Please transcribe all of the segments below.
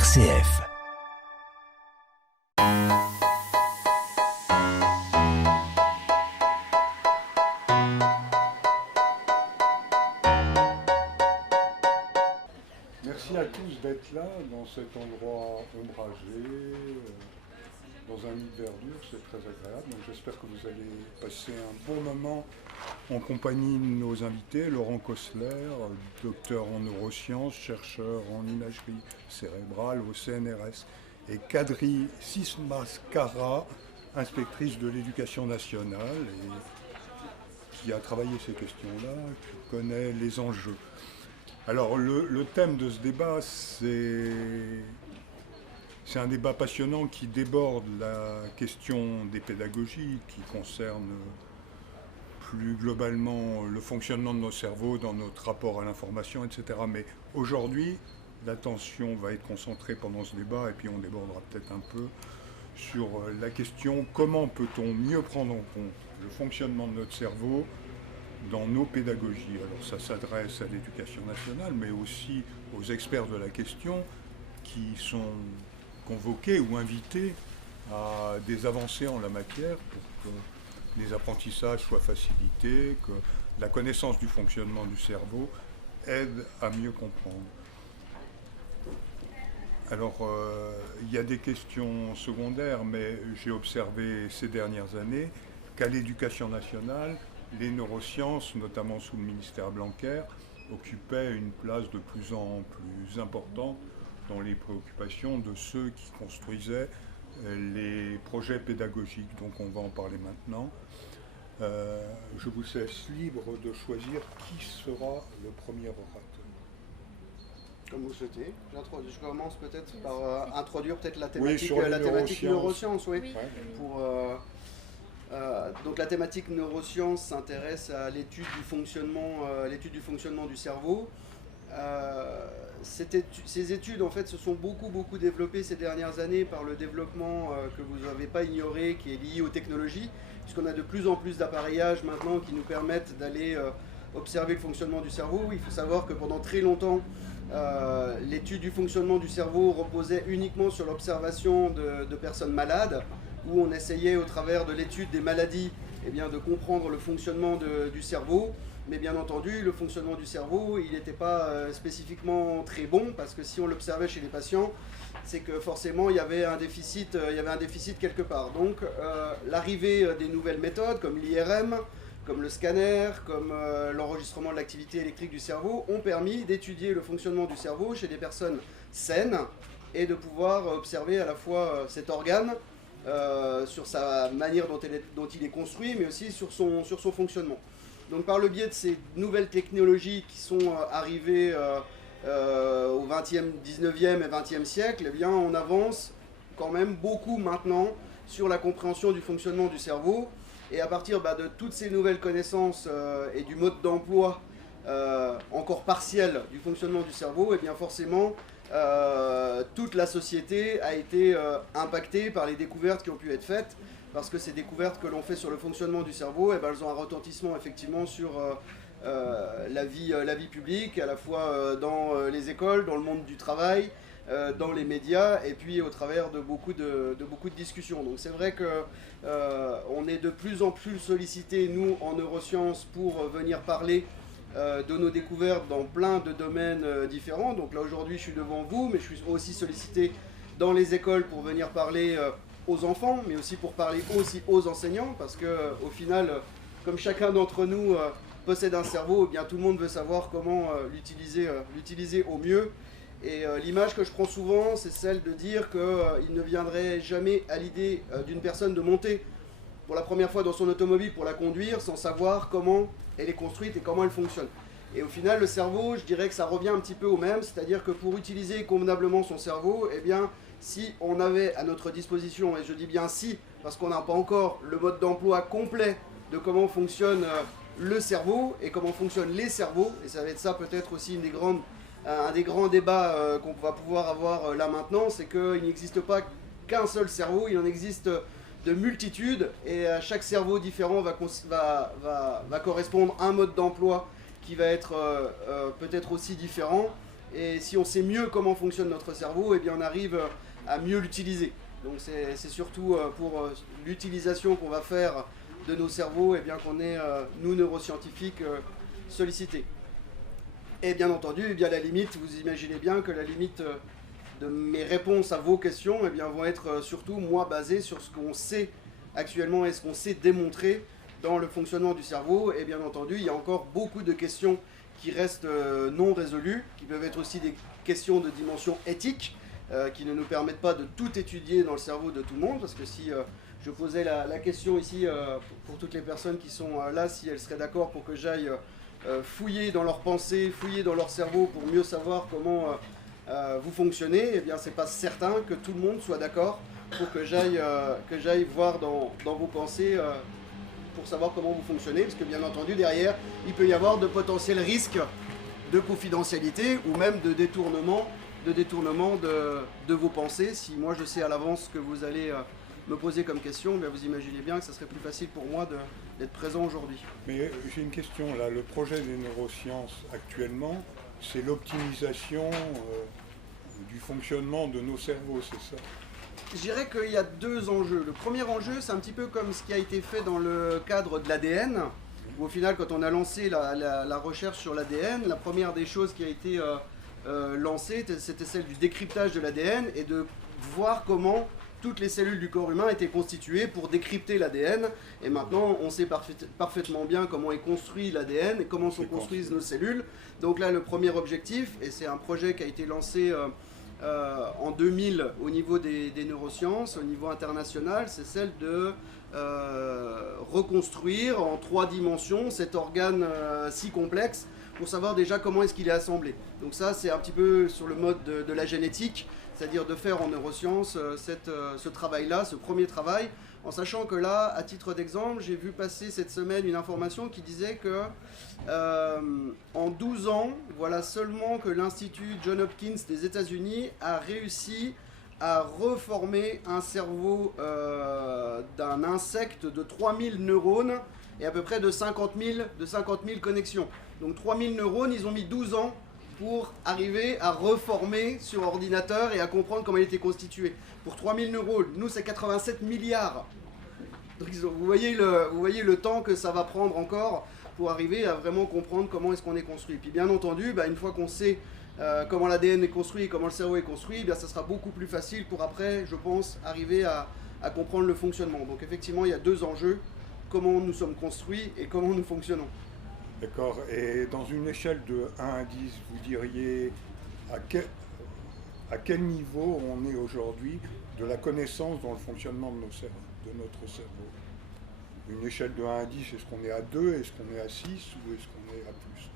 RCF. Merci à tous d'être là dans cet endroit ombragé, dans un nid de verdure, c'est très agréable. Donc j'espère que vous allez passer un bon moment en compagnie de nos invités, Laurent Kossler, docteur en neurosciences, chercheur en imagerie cérébrale au CNRS, et Kadri Sismaskara, inspectrice de l'éducation nationale, et qui a travaillé ces questions-là, qui connaît les enjeux. Alors le thème de ce débat, c'est un débat passionnant qui déborde la question des pédagogies, qui concerne plus globalement le fonctionnement de nos cerveaux dans notre rapport à l'information, etc. Mais aujourd'hui, l'attention va être concentrée pendant ce débat, et puis on débordera peut-être un peu sur la question comment peut-on mieux prendre en compte le fonctionnement de notre cerveau dans nos pédagogies. Alors ça s'adresse à l'éducation nationale, mais aussi aux experts de la question qui sont convoqués ou invités à des avancées en la matière pour que les apprentissages soient facilités, que la connaissance du fonctionnement du cerveau aide à mieux comprendre. Alors, il y a des questions secondaires, mais j'ai observé ces dernières années qu'à l'éducation nationale, les neurosciences, notamment sous le ministère Blanquer, occupaient une place de plus en plus importante dans les préoccupations de ceux qui construisaient les projets pédagogiques. Donc on va en parler maintenant. Je vous laisse libre de choisir qui sera le premier orateur. Comme vous souhaitez. Je commence peut-être par introduire peut-être la thématique, oui, la thématique neurosciences. Oui. Oui. Pour, donc la thématique neurosciences s'intéresse à l'étude du fonctionnement du cerveau. Ces études en fait se sont beaucoup développées ces dernières années par le développement que vous n'avez pas ignoré, qui est lié aux technologies, puisqu'on a de plus en plus d'appareillages maintenant qui nous permettent d'aller observer le fonctionnement du cerveau. Il faut savoir que pendant très longtemps, l'étude du fonctionnement du cerveau reposait uniquement sur l'observation de personnes malades, où on essayait au travers de l'étude des maladies de comprendre le fonctionnement du cerveau. Mais bien entendu, le fonctionnement du cerveau, il n'était pas spécifiquement très bon, parce que si on l'observait chez les patients, c'est que forcément il y avait un déficit quelque part. Donc l'arrivée des nouvelles méthodes comme l'IRM, comme le scanner, comme l'enregistrement de l'activité électrique du cerveau, ont permis d'étudier le fonctionnement du cerveau chez des personnes saines et de pouvoir observer à la fois cet organe sur sa manière dont il est construit, mais aussi sur son fonctionnement. Donc par le biais de ces nouvelles technologies qui sont arrivées au 19e et 20e siècle, eh bien, on avance quand même beaucoup maintenant sur la compréhension du fonctionnement du cerveau. Et à partir de toutes ces nouvelles connaissances et du mode d'emploi encore partiel du fonctionnement du cerveau, eh bien forcément, toute la société a été impactée par les découvertes qui ont pu être faites, parce que ces découvertes que l'on fait sur le fonctionnement du cerveau, elles ont un retentissement effectivement sur la vie publique, à la fois dans les écoles, dans le monde du travail, dans les médias, et puis au travers de beaucoup de discussions. Donc c'est vrai qu'on est de plus en plus sollicités, nous, en neurosciences, pour venir parler de nos découvertes dans plein de domaines différents. Donc là aujourd'hui je suis devant vous, mais je suis aussi sollicité dans les écoles pour venir parler aux enfants, mais aussi pour parler aussi aux enseignants, parce que au final, comme chacun d'entre nous possède un cerveau, eh bien tout le monde veut savoir comment l'utiliser au mieux. Et l'image que je prends souvent, c'est celle de dire qu'il ne viendrait jamais à l'idée d'une personne de monter pour la première fois dans son automobile pour la conduire sans savoir comment elle est construite et comment elle fonctionne. Et au final, le cerveau, je dirais que ça revient un petit peu au même, c'est-à-dire que pour utiliser convenablement son cerveau, eh bien, si on avait à notre disposition, et je dis bien si, parce qu'on n'a pas encore le mode d'emploi complet de comment fonctionne le cerveau et comment fonctionnent les cerveaux, et ça va être ça peut-être aussi un des grands débats qu'on va pouvoir avoir là maintenant, c'est qu'il n'existe pas qu'un seul cerveau, il en existe de multitudes, et à chaque cerveau différent va correspondre un mode d'emploi qui va être peut-être aussi différent. Et si on sait mieux comment fonctionne notre cerveau, eh bien on arrive à mieux l'utiliser. Donc c'est surtout pour l'utilisation qu'on va faire de nos cerveaux, eh bien qu'on est, nous neuroscientifiques, sollicités. Et bien entendu, eh bien, la limite, vous imaginez bien que la limite de mes réponses à vos questions eh bien, vont être surtout, moi, basées sur ce qu'on sait actuellement et ce qu'on sait démontrer dans le fonctionnement du cerveau. Et bien entendu, il y a encore beaucoup de questions qui restent non résolues, qui peuvent être aussi des questions de dimension éthique, qui ne nous permettent pas de tout étudier dans le cerveau de tout le monde, parce que si je posais la question ici pour toutes les personnes qui sont là, si elles seraient d'accord pour que j'aille fouiller dans leurs pensées, fouiller dans leur cerveau pour mieux savoir comment vous fonctionnez, eh bien c'est pas certain que tout le monde soit d'accord pour que j'aille voir dans vos pensées pour savoir comment vous fonctionnez, parce que bien entendu derrière il peut y avoir de potentiels risques de confidentialité ou même de détournement de vos pensées. Si moi je sais à l'avance ce que vous allez me poser comme question, bien vous imaginez bien que ça serait plus facile pour moi d'être présent aujourd'hui. Mais j'ai une question là, le projet des neurosciences actuellement, c'est l'optimisation du fonctionnement de nos cerveaux, c'est ça? Je dirais qu'il y a deux enjeux. Le premier enjeu, c'est un petit peu comme ce qui a été fait dans le cadre de l'ADN, où au final, quand on a lancé la recherche sur l'ADN, la première des choses qui a été lancée, c'était celle du décryptage de l'ADN et de voir comment toutes les cellules du corps humain étaient constituées pour décrypter l'ADN. Et maintenant, on sait parfaitement bien comment est construit l'ADN et comment sont construites nos cellules. Donc là, le premier objectif, et c'est un projet qui a été lancé en 2000 au niveau des neurosciences, au niveau international, c'est celle de reconstruire en 3 dimensions cet organe si complexe pour savoir déjà comment est-ce qu'il est assemblé. Donc ça, c'est un petit peu sur le mode de la génétique, c'est-à-dire de faire en neurosciences ce travail-là, ce premier travail, en sachant que là, à titre d'exemple, j'ai vu passer cette semaine une information qui disait que en 12 ans, voilà seulement que l'Institut John Hopkins des États-Unis a réussi à reformer un cerveau d'un insecte de 3000 neurones et à peu près de 50 000 connexions. Donc 3000 neurones, ils ont mis 12 ans pour arriver à reformer sur ordinateur et à comprendre comment il était constitué. Pour 3000 neurones, nous c'est 87 milliards. Donc vous voyez le temps que ça va prendre encore pour arriver à vraiment comprendre comment est-ce qu'on est construit. Puis bien entendu, une fois qu'on sait comment l'ADN est construit et comment le cerveau est construit, ça sera beaucoup plus facile pour après, je pense, arriver à comprendre le fonctionnement. Donc effectivement, il y a deux enjeux, comment nous sommes construits et comment nous fonctionnons. D'accord. Et dans une échelle de 1 à 10, vous diriez à quel niveau on est aujourd'hui de la connaissance dans le fonctionnement de notre cerveau? Une échelle de 1 à 10, est-ce qu'on est à 2, est-ce qu'on est à 6 ou est-ce qu'on est à plus?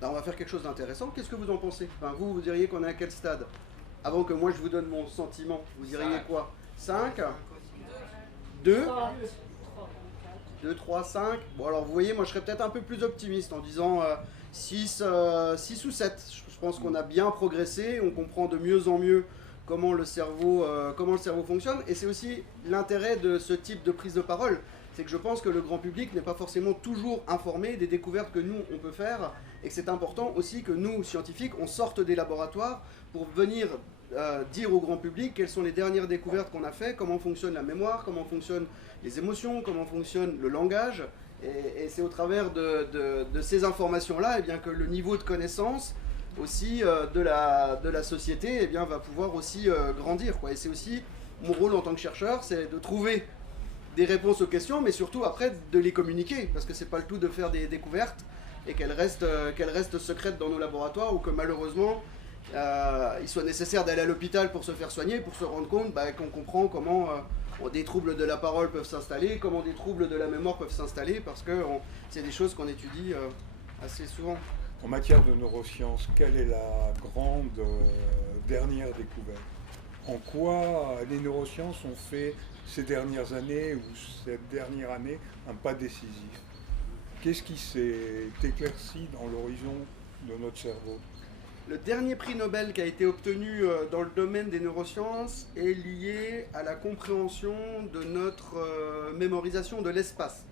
Alors on va faire quelque chose d'intéressant. Qu'est-ce que vous en pensez? Vous diriez qu'on est à quel stade? Avant que moi je vous donne mon sentiment, vous diriez quoi? 5 2 2, 3, 5. Bon alors vous voyez, moi je serais peut-être un peu plus optimiste en disant 6 ou 7. Je pense qu'on a bien progressé, on comprend de mieux en mieux comment le cerveau fonctionne. Et c'est aussi l'intérêt de ce type de prise de parole. C'est que je pense que le grand public n'est pas forcément toujours informé des découvertes que nous, on peut faire. Et que c'est important aussi que nous, scientifiques, on sorte des laboratoires pour venir dire au grand public quelles sont les dernières découvertes qu'on a fait, comment fonctionne la mémoire, comment fonctionnent les émotions, comment fonctionne le langage. Et c'est au travers de ces informations-là que le niveau de connaissance aussi de la société va pouvoir aussi grandir, quoi. Et c'est aussi mon rôle en tant que chercheur, c'est de trouver des réponses aux questions, mais surtout après de les communiquer, parce que c'est pas le tout de faire des découvertes et qu'elles restent secrètes dans nos laboratoires ou que malheureusement il soit nécessaire d'aller à l'hôpital pour se faire soigner, pour se rendre compte qu'on comprend comment des troubles de la parole peuvent s'installer, comment des troubles de la mémoire peuvent s'installer, parce que c'est des choses qu'on étudie assez souvent. En matière de neurosciences, quelle est la grande dernière découverte? En quoi les neurosciences ont fait ces dernières années ou cette dernière année un pas décisif? Qu'est-ce qui s'est éclairci dans l'horizon de notre cerveau? Le dernier prix Nobel qui a été obtenu dans le domaine des neurosciences est lié à la compréhension de notre mémorisation de l'espace.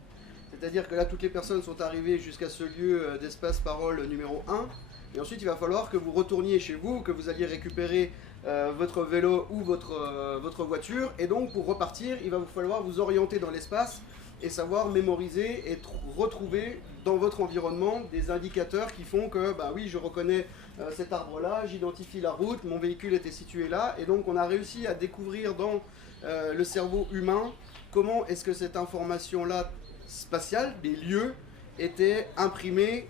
C'est-à-dire que là, toutes les personnes sont arrivées jusqu'à ce lieu d'espace parole numéro 1. Et ensuite, il va falloir que vous retourniez chez vous, que vous alliez récupérer votre vélo ou votre voiture. Et donc, pour repartir, il va vous falloir vous orienter dans l'espace et savoir mémoriser et retrouver dans votre environnement des indicateurs qui font que, bah oui, je reconnais cet arbre-là, j'identifie la route, mon véhicule était situé là. Et donc, on a réussi à découvrir dans le cerveau humain comment est-ce que cette information-là spatiale, des lieux, était imprimée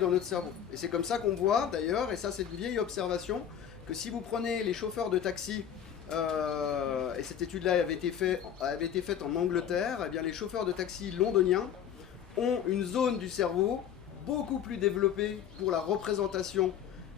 dans notre cerveau. Et c'est comme ça qu'on voit d'ailleurs, et ça c'est une vieille observation, que si vous prenez les chauffeurs de taxi, et cette étude-là avait été faite en Angleterre, eh bien les chauffeurs de taxi londoniens ont une zone du cerveau beaucoup plus développée pour la représentation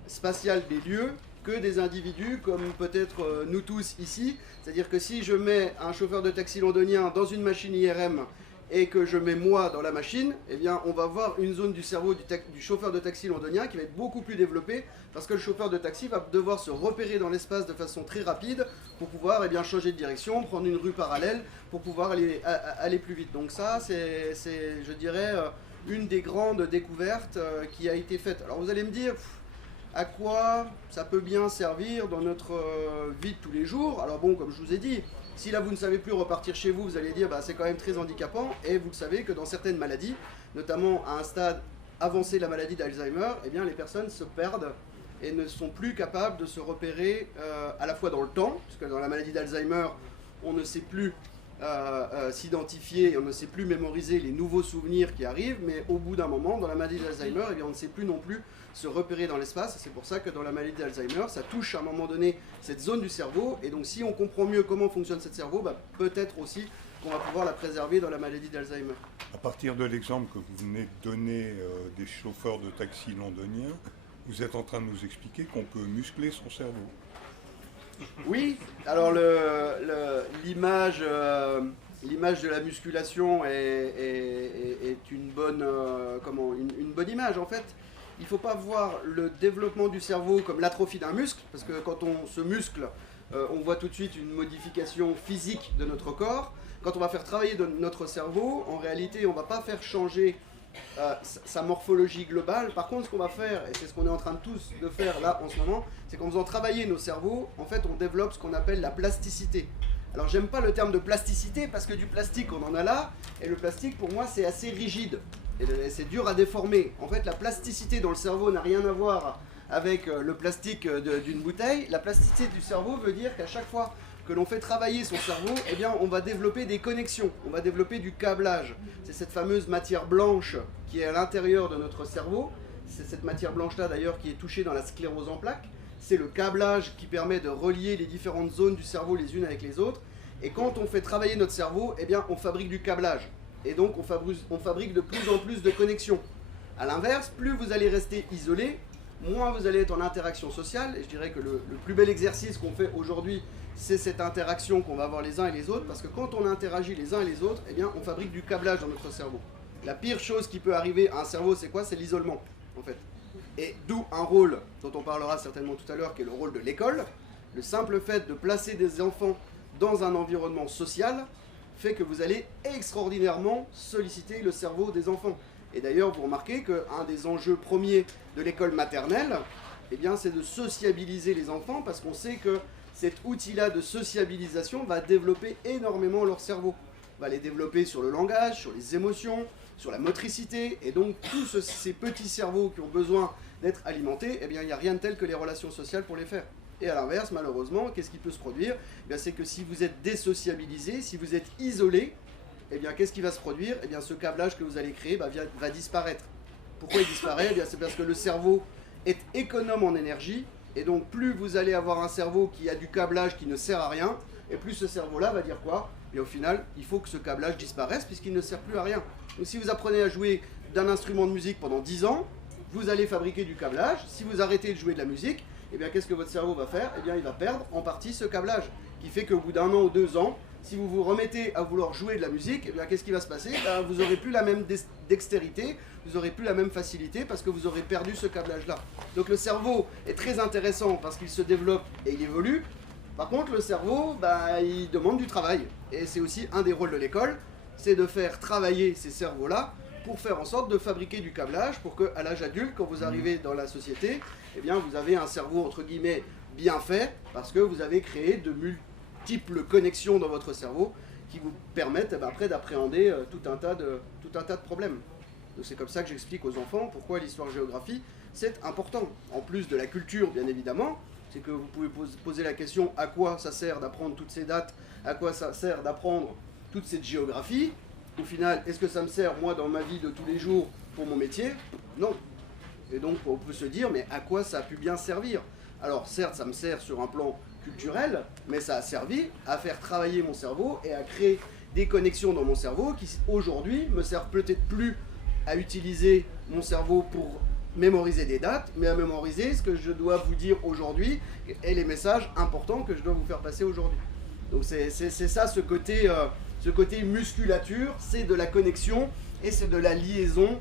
spatiale des lieux que des individus comme peut-être nous tous ici. C'est-à-dire que si je mets un chauffeur de taxi londonien dans une machine IRM et que je mets moi dans la machine, eh bien on va voir une zone du cerveau du chauffeur de taxi londonien qui va être beaucoup plus développée parce que le chauffeur de taxi va devoir se repérer dans l'espace de façon très rapide pour pouvoir changer de direction, prendre une rue parallèle pour pouvoir aller plus vite. Donc ça, c'est je dirais, une des grandes découvertes qui a été faite. Alors vous allez me dire, à quoi ça peut bien servir dans notre vie de tous les jours? Alors bon, comme je vous ai dit, si là vous ne savez plus repartir chez vous, vous allez dire bah, c'est quand même très handicapant, et vous le savez que dans certaines maladies, notamment à un stade avancé de la maladie d'Alzheimer, eh bien les personnes se perdent et ne sont plus capables de se repérer à la fois dans le temps, puisque dans la maladie d'Alzheimer, on ne sait plus s'identifier, on ne sait plus mémoriser les nouveaux souvenirs qui arrivent, mais au bout d'un moment, dans la maladie d'Alzheimer, eh bien, on ne sait plus non plus se repérer dans l'espace. C'est pour ça que dans la maladie d'Alzheimer, ça touche à un moment donné cette zone du cerveau, et donc si on comprend mieux comment fonctionne ce cerveau, bah, peut-être aussi qu'on va pouvoir la préserver dans la maladie d'Alzheimer. À partir de l'exemple que vous venez de donner des chauffeurs de taxi londoniens, vous êtes en train de nous expliquer qu'on peut muscler son cerveau. Oui, alors l'image de la musculation est une bonne, une bonne image en fait. Il ne faut pas voir le développement du cerveau comme l'atrophie d'un muscle, parce que quand on se muscle, on voit tout de suite une modification physique de notre corps. Quand on va faire travailler notre cerveau, en réalité, on ne va pas faire changer sa morphologie globale. Par contre, ce qu'on va faire, et c'est ce qu'on est en train de tous de faire là en ce moment, c'est qu'en faisant travailler nos cerveaux, en fait, on développe ce qu'on appelle la plasticité. Alors, j'aime pas le terme de plasticité parce que du plastique, on en a là, et le plastique, pour moi, c'est assez rigide. Et c'est dur à déformer. En fait, la plasticité dans le cerveau n'a rien à voir avec le plastique d'une bouteille. La plasticité du cerveau veut dire qu'à chaque fois que l'on fait travailler son cerveau, eh bien, on va développer des connexions, on va développer du câblage. C'est cette fameuse matière blanche qui est à l'intérieur de notre cerveau. C'est cette matière blanche-là d'ailleurs qui est touchée dans la sclérose en plaques. C'est le câblage qui permet de relier les différentes zones du cerveau les unes avec les autres. Et quand on fait travailler notre cerveau, eh bien, on fabrique du câblage. Et donc on fabrique de plus en plus de connexions. A l'inverse, plus vous allez rester isolé, moins vous allez être en interaction sociale. Et je dirais que le plus bel exercice qu'on fait aujourd'hui, c'est cette interaction qu'on va avoir les uns et les autres, parce que quand on interagit les uns et les autres, eh bien, on fabrique du câblage dans notre cerveau. La pire chose qui peut arriver à un cerveau, c'est quoi? C'est l'isolement, en fait. Et d'où un rôle dont on parlera certainement tout à l'heure, qui est le rôle de l'école. Le simple fait de placer des enfants dans un environnement social fait que vous allez extraordinairement solliciter le cerveau des enfants. Et d'ailleurs, vous remarquez qu'un des enjeux premiers de l'école maternelle, eh bien, c'est de sociabiliser les enfants, parce qu'on sait que cet outil-là de sociabilisation va développer énormément leur cerveau. Va les développer sur le langage, sur les émotions, sur la motricité. Et donc, tous ces petits cerveaux qui ont besoin d'être alimentés, eh bien, il n'y a rien de tel que les relations sociales pour les faire. Et à l'inverse, malheureusement, qu'est-ce qui peut se produire? Eh bien, c'est que si vous êtes désociabilisé, si vous êtes isolé, eh bien, qu'est-ce qui va se produire? Eh bien, ce câblage que vous allez créer va disparaître. Pourquoi il disparaît? Eh bien, c'est parce que le cerveau est économe en énergie. Et donc, plus vous allez avoir un cerveau qui a du câblage qui ne sert à rien, et plus ce cerveau-là va dire quoi? Et au final, il faut que ce câblage disparaisse puisqu'il ne sert plus à rien. Donc, si vous apprenez à jouer d'un instrument de musique pendant 10 ans, vous allez fabriquer du câblage. Si vous arrêtez de jouer de la musique, eh bien, qu'est-ce que votre cerveau va faire? Eh bien, il va perdre en partie ce câblage, qui fait qu'au bout d'1 an ou 2 ans, si vous vous remettez à vouloir jouer de la musique, eh bien, qu'est-ce qui va se passer? Vous n'aurez plus la même dextérité, vous n'aurez plus la même facilité, parce que vous aurez perdu ce câblage-là. Donc le cerveau est très intéressant parce qu'il se développe et il évolue. Par contre, le cerveau, il demande du travail. Et c'est aussi un des rôles de l'école, c'est de faire travailler ces cerveaux-là pour faire en sorte de fabriquer du câblage pour qu'à l'âge adulte, quand vous arrivez dans la société, eh bien, vous avez un cerveau, entre guillemets, bien fait, parce que vous avez créé de multiples connexions dans votre cerveau qui vous permettent après d'appréhender tout un tas de problèmes. Donc c'est comme ça que j'explique aux enfants pourquoi l'histoire-géographie, c'est important. En plus de la culture, bien évidemment, c'est que vous pouvez poser la question à quoi ça sert d'apprendre toutes ces dates, à quoi ça sert d'apprendre toute cette géographie. Au final, est-ce que ça me sert, moi, dans ma vie de tous les jours, pour mon métier? Non. Et donc, on peut se dire, mais à quoi ça a pu bien servir? Alors, certes, ça me sert sur un plan culturel, mais ça a servi à faire travailler mon cerveau et à créer des connexions dans mon cerveau qui, aujourd'hui, me servent peut-être plus à utiliser mon cerveau pour mémoriser des dates, mais à mémoriser ce que je dois vous dire aujourd'hui et les messages importants que je dois vous faire passer aujourd'hui. Donc, c'est ça, ce côté musculature, c'est de la connexion et c'est de la liaison,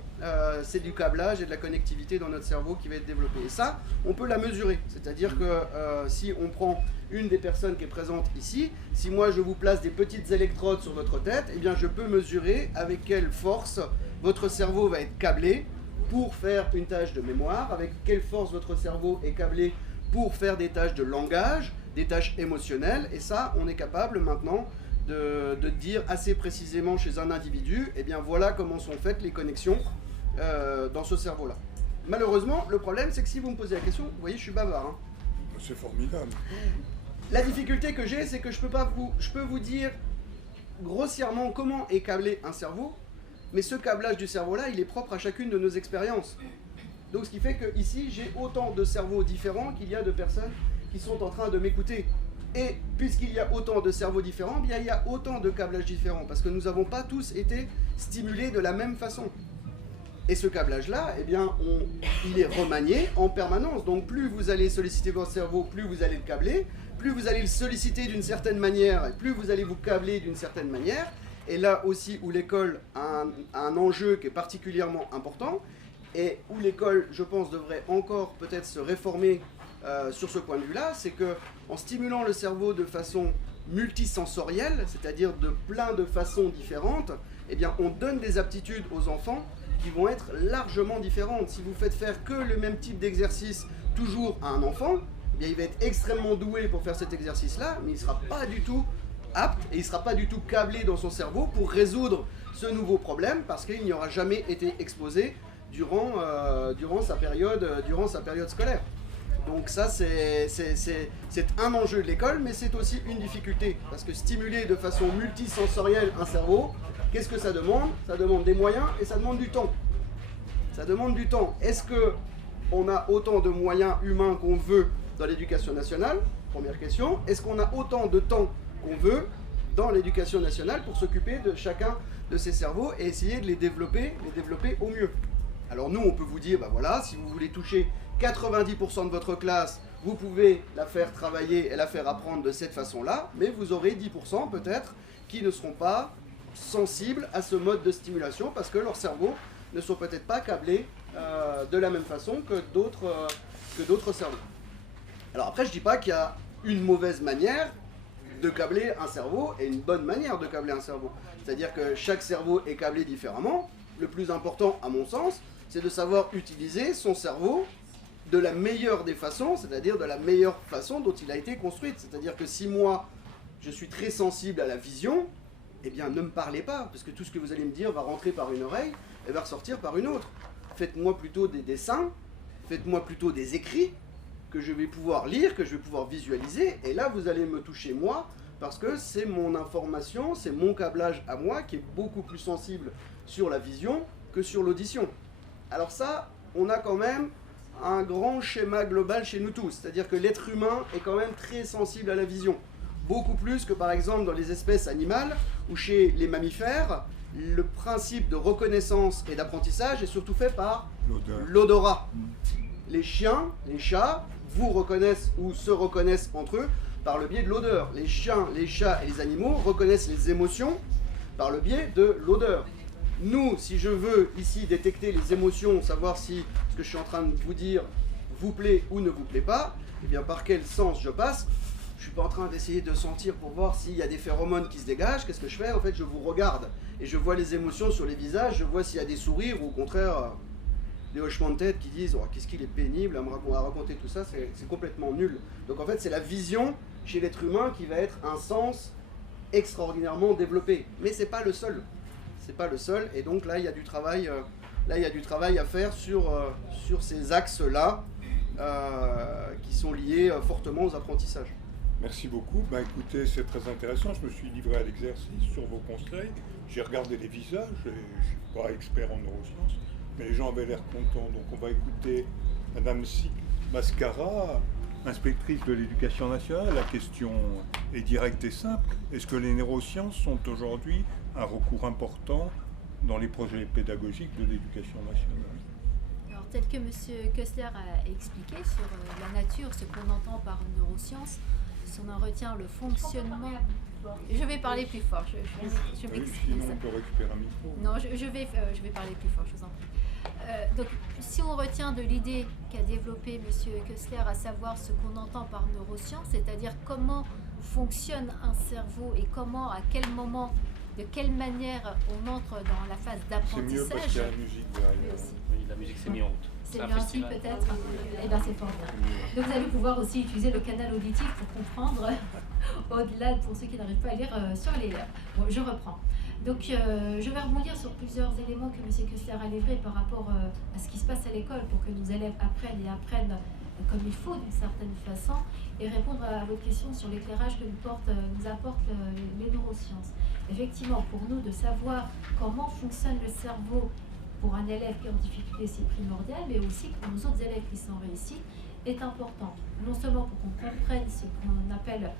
c'est du câblage et de la connectivité dans notre cerveau qui va être développé. Et ça, on peut la mesurer. C'est-à-dire que si on prend une des personnes qui est présente ici, si moi je vous place des petites électrodes sur votre tête, eh bien je peux mesurer avec quelle force votre cerveau va être câblé pour faire une tâche de mémoire, avec quelle force votre cerveau est câblé pour faire des tâches de langage, des tâches émotionnelles. Et ça, on est capable maintenant de dire assez précisément chez un individu, eh bien voilà comment sont faites les connexions dans ce cerveau-là. Malheureusement, le problème, c'est que si vous me posez la question, vous voyez, je suis bavard. Hein. C'est formidable. La difficulté que j'ai, c'est que je peux vous dire grossièrement comment est câblé un cerveau, mais ce câblage du cerveau-là, il est propre à chacune de nos expériences. Donc ce qui fait que ici, j'ai autant de cerveaux différents qu'il y a de personnes qui sont en train de m'écouter. Et puisqu'il y a autant de cerveaux différents, bien il y a autant de câblages différents, parce que nous n'avons pas tous été stimulés de la même façon. Et ce câblage-là, eh bien, il est remanié en permanence. Donc plus vous allez solliciter votre cerveau, plus vous allez le câbler, plus vous allez le solliciter d'une certaine manière, et plus vous allez vous câbler d'une certaine manière. Et là aussi où l'école a un enjeu qui est particulièrement important, et où l'école, je pense, devrait encore peut-être se réformer sur ce point de vue-là, c'est qu'en stimulant le cerveau de façon multisensorielle, c'est-à-dire de plein de façons différentes, eh bien, on donne des aptitudes aux enfants qui vont être largement différentes. Si vous faites faire que le même type d'exercice toujours à un enfant, eh bien, il va être extrêmement doué pour faire cet exercice-là, mais il ne sera pas du tout apte et il ne sera pas du tout câblé dans son cerveau pour résoudre ce nouveau problème parce qu'il n'y aura jamais été exposé durant sa période scolaire. Donc ça, c'est un enjeu de l'école, mais c'est aussi une difficulté. Parce que stimuler de façon multisensorielle un cerveau, qu'est-ce que ça demande? Ça demande des moyens et ça demande du temps. Ça demande du temps. Est-ce qu'on a autant de moyens humains qu'on veut dans l'éducation nationale? Première question. Est-ce qu'on a autant de temps qu'on veut dans l'éducation nationale pour s'occuper de chacun de ces cerveaux et essayer de les développer au mieux? Alors nous, on peut vous dire, bah voilà, si vous voulez toucher 90% de votre classe, vous pouvez la faire travailler et la faire apprendre de cette façon-là, mais vous aurez 10% peut-être qui ne seront pas sensibles à ce mode de stimulation parce que leurs cerveaux ne sont peut-être pas câblés de la même façon que d'autres cerveaux. Alors après, je ne dis pas qu'il y a une mauvaise manière de câbler un cerveau et une bonne manière de câbler un cerveau. C'est-à-dire que chaque cerveau est câblé différemment. Le plus important, à mon sens, c'est de savoir utiliser son cerveau de la meilleure des façons, c'est-à-dire de la meilleure façon dont il a été construit. C'est-à-dire que si moi, je suis très sensible à la vision, eh bien ne me parlez pas, parce que tout ce que vous allez me dire va rentrer par une oreille et va ressortir par une autre. Faites-moi plutôt des dessins, faites-moi plutôt des écrits que je vais pouvoir lire, que je vais pouvoir visualiser, et là vous allez me toucher moi, parce que c'est mon information, c'est mon câblage à moi qui est beaucoup plus sensible sur la vision que sur l'audition. Alors ça, on a quand même un grand schéma global chez nous tous, c'est-à-dire que l'être humain est quand même très sensible à la vision, beaucoup plus que par exemple dans les espèces animales ou chez les mammifères. Le principe de reconnaissance et d'apprentissage est surtout fait par l'odorat. Les chiens, les chats vous reconnaissent ou se reconnaissent entre eux par le biais de l'odeur. Les chiens, les chats et les animaux reconnaissent les émotions par le biais de l'odeur. Nous, si je veux ici détecter les émotions, savoir si ce que je suis en train de vous dire vous plaît ou ne vous plaît pas, eh bien par quel sens je passe? Je suis pas en train d'essayer de sentir pour voir s'il y a des phéromones qui se dégagent. Qu'est-ce que je fais? En fait, je vous regarde et je vois les émotions sur les visages, je vois s'il y a des sourires ou au contraire des hochements de tête qui disent oh, qu'est-ce qu'il est pénible à raconter tout ça, c'est complètement nul. Donc en fait, c'est la vision chez l'être humain qui va être un sens extraordinairement développé. Mais c'est pas le seul. C'est pas le seul. Et donc là, il y a du travail, à faire sur ces axes-là qui sont liés fortement aux apprentissages. Merci beaucoup. Ben, écoutez, c'est très intéressant. Je me suis livré à l'exercice sur vos conseils. J'ai regardé les visages et je ne suis pas expert en neurosciences, mais les gens avaient l'air contents. Donc on va écouter Madame Mascara, inspectrice de l'éducation nationale. La question est directe et simple. Est-ce que les neurosciences sont aujourd'hui un recours important dans les projets pédagogiques de l'éducation nationale? Alors, tel que M. Koestler a expliqué sur la nature, ce qu'on entend par neurosciences, si on en retient le fonctionnement... Je vais parler plus fort, je m'excuse. Sinon on peut récupérer un micro. Non, je vais parler plus fort, je vous en prie. Donc, si on retient de l'idée qu'a développée M. Koestler, à savoir ce qu'on entend par neurosciences, c'est-à-dire comment fonctionne un cerveau et comment, à quel moment, de quelle manière on entre dans la phase d'apprentissage. C'est mieux parce qu'il y a la musique derrière. Oui, la musique s'est mise en route. C'est mieux ainsi peut-être. Eh bien c'est fort bien. Donc vous allez pouvoir aussi utiliser le canal auditif pour comprendre, au-delà pour ceux qui n'arrivent pas à lire sur les lèvres. Bon, je reprends. Donc je vais rebondir sur plusieurs éléments que M. Koestler a livrés par rapport à ce qui se passe à l'école pour que nos élèves apprennent comme il faut d'une certaine façon et répondre à votre question sur l'éclairage que nous apportent les neurosciences. Effectivement, pour nous, de savoir comment fonctionne le cerveau pour un élève qui est en difficulté, c'est primordial, mais aussi pour nos autres élèves qui sont en réussite, est important. Non seulement pour qu'on comprenne ce qu'on appelle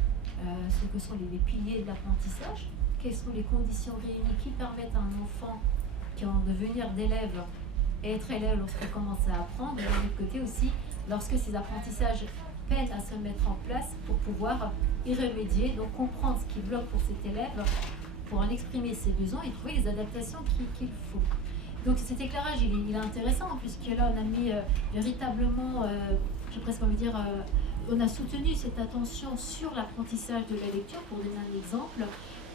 ce que sont les piliers de l'apprentissage, quelles sont les conditions réunies qui permettent à un enfant qui en devenir d'élève et être élève lorsqu'il commence à apprendre, et d'un autre côté aussi, lorsque ces apprentissages peinent à se mettre en place pour pouvoir y remédier, donc comprendre ce qui bloque pour cet élève, pour en exprimer ses besoins et trouver les adaptations qu'il faut. Donc cet éclairage, il est intéressant, puisque là on a mis véritablement, j'ai presque envie de dire, on a soutenu cette attention sur l'apprentissage de la lecture. Pour donner un exemple,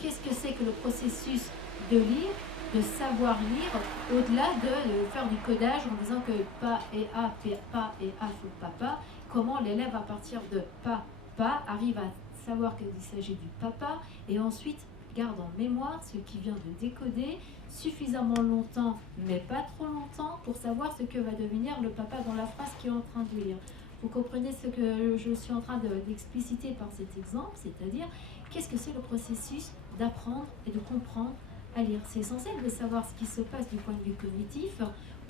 qu'est-ce que c'est que le processus de lire, de savoir lire, au-delà de faire du codage en disant que pas et a, pas et a, faut papa, comment l'élève à partir de pas arrive à savoir qu'il s'agit du papa et ensuite garde en mémoire ce qui vient de décoder suffisamment longtemps, mais pas trop longtemps, pour savoir ce que va devenir le papa dans la phrase qu'il est en train de lire. Vous comprenez ce que je suis en train d'expliciter par cet exemple, c'est-à-dire qu'est-ce que c'est le processus d'apprendre et de comprendre à lire. C'est essentiel de savoir ce qui se passe du point de vue cognitif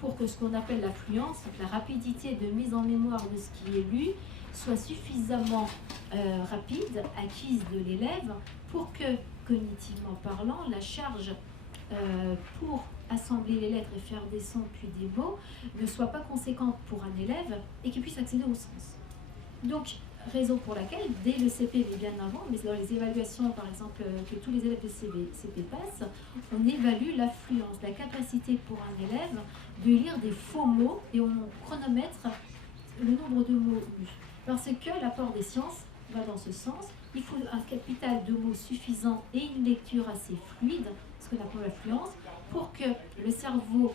pour que ce qu'on appelle la fluence, la rapidité de mise en mémoire de ce qui est lu, soit suffisamment rapide, acquise de l'élève, pour que, cognitivement parlant, la charge pour assembler les lettres et faire des sons puis des mots ne soit pas conséquente pour un élève et qu'il puisse accéder au sens. Donc, raison pour laquelle, dès le CP, mais bien avant, mais dans les évaluations, par exemple, que tous les élèves de CP passent, on évalue la fluence, la capacité pour un élève de lire des faux mots et on chronomètre le nombre de mots lus. Parce que l'apport des sciences va dans ce sens. Il faut un capital de mots suffisant et une lecture assez fluide, ce qu'on appelle la fluence, pour que le cerveau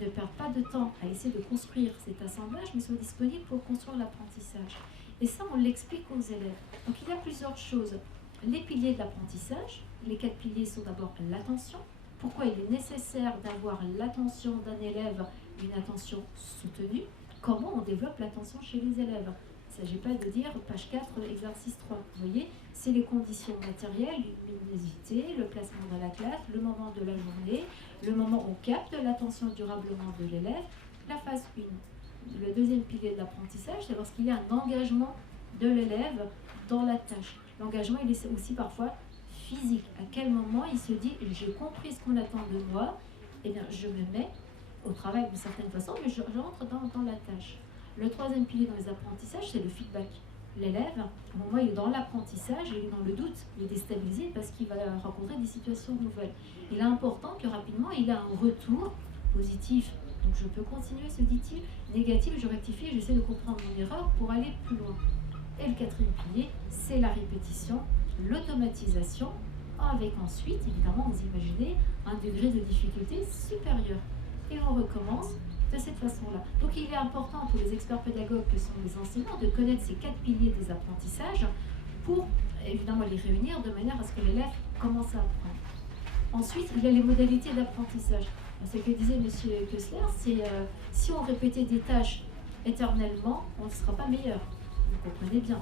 ne perde pas de temps à essayer de construire cet assemblage, mais soit disponible pour construire l'apprentissage. Et ça, on l'explique aux élèves. Donc il y a plusieurs choses. Les piliers de l'apprentissage, les 4 piliers sont d'abord l'attention. Pourquoi il est nécessaire d'avoir l'attention d'un élève, une attention soutenue? Comment on développe l'attention chez les élèves? Il ne s'agit pas de dire page 4, exercice 3. Vous voyez, c'est les conditions matérielles, luminosité, le placement dans la classe, le moment de la journée, le moment où on capte l'attention durablement de l'élève. La phase 1. Le deuxième pilier de l'apprentissage, c'est lorsqu'il y a un engagement de l'élève dans la tâche. L'engagement, il est aussi parfois physique. À quel moment il se dit, j'ai compris ce qu'on attend de moi, eh bien je me mets au travail d'une certaine façon, mais j'entre dans la tâche. Le troisième pilier dans les apprentissages, c'est le feedback. L'élève, au moment où il est dans l'apprentissage, il est dans le doute, il est déstabilisé parce qu'il va rencontrer des situations nouvelles. Il est important que rapidement, il ait un retour positif. Donc je peux continuer, se dit-il. Négatif, je rectifie, j'essaie de comprendre mon erreur pour aller plus loin. Et le quatrième pilier, c'est la répétition, l'automatisation, avec ensuite, évidemment, vous imaginez, un degré de difficulté supérieur. Et on recommence de cette façon-là. Donc il est important pour les experts pédagogues que sont les enseignants de connaître ces 4 piliers des apprentissages pour évidemment les réunir de manière à ce que l'élève commence à apprendre. Ensuite, il y a les modalités d'apprentissage. Ce que disait M. Kessler, c'est si on répétait des tâches éternellement, on ne sera pas meilleur. Vous comprenez bien.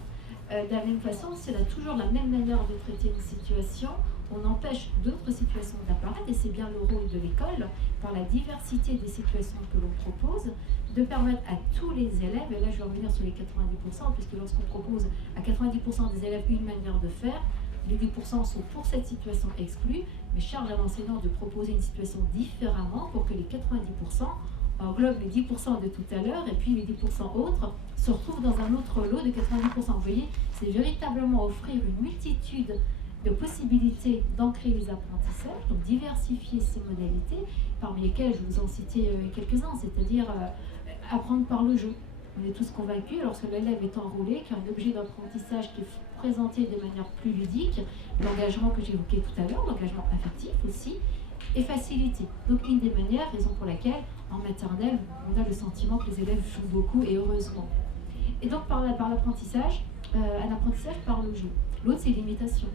De la même façon, c'est toujours la même manière de traiter une situation. On empêche d'autres situations d'apparaître, et c'est bien le rôle de l'école, par la diversité des situations que l'on propose, de permettre à tous les élèves, et là je vais revenir sur les 90%, puisque lorsqu'on propose à 90% des élèves une manière de faire, les 10% sont pour cette situation exclus, mais charge à l'enseignant de proposer une situation différemment pour que les 90% englobe les 10% de tout à l'heure, et puis les 10% autres se retrouvent dans un autre lot de 90%. Vous voyez, c'est véritablement offrir une multitude de possibilités d'ancrer les apprentissages, donc diversifier ces modalités, parmi lesquelles je vous en citais quelques-uns, c'est-à-dire apprendre par le jeu. On est tous convaincus, lorsque l'élève est enrôlé, qu'un objet d'apprentissage qui est présenté de manière plus ludique, l'engagement que j'évoquais tout à l'heure, l'engagement affectif aussi, est facilité. Donc une des manières, raison pour laquelle en maternelle, on a le sentiment que les élèves jouent beaucoup, et heureusement. Et donc par l'apprentissage, un apprentissage par le jeu. L'autre, c'est l'imitation.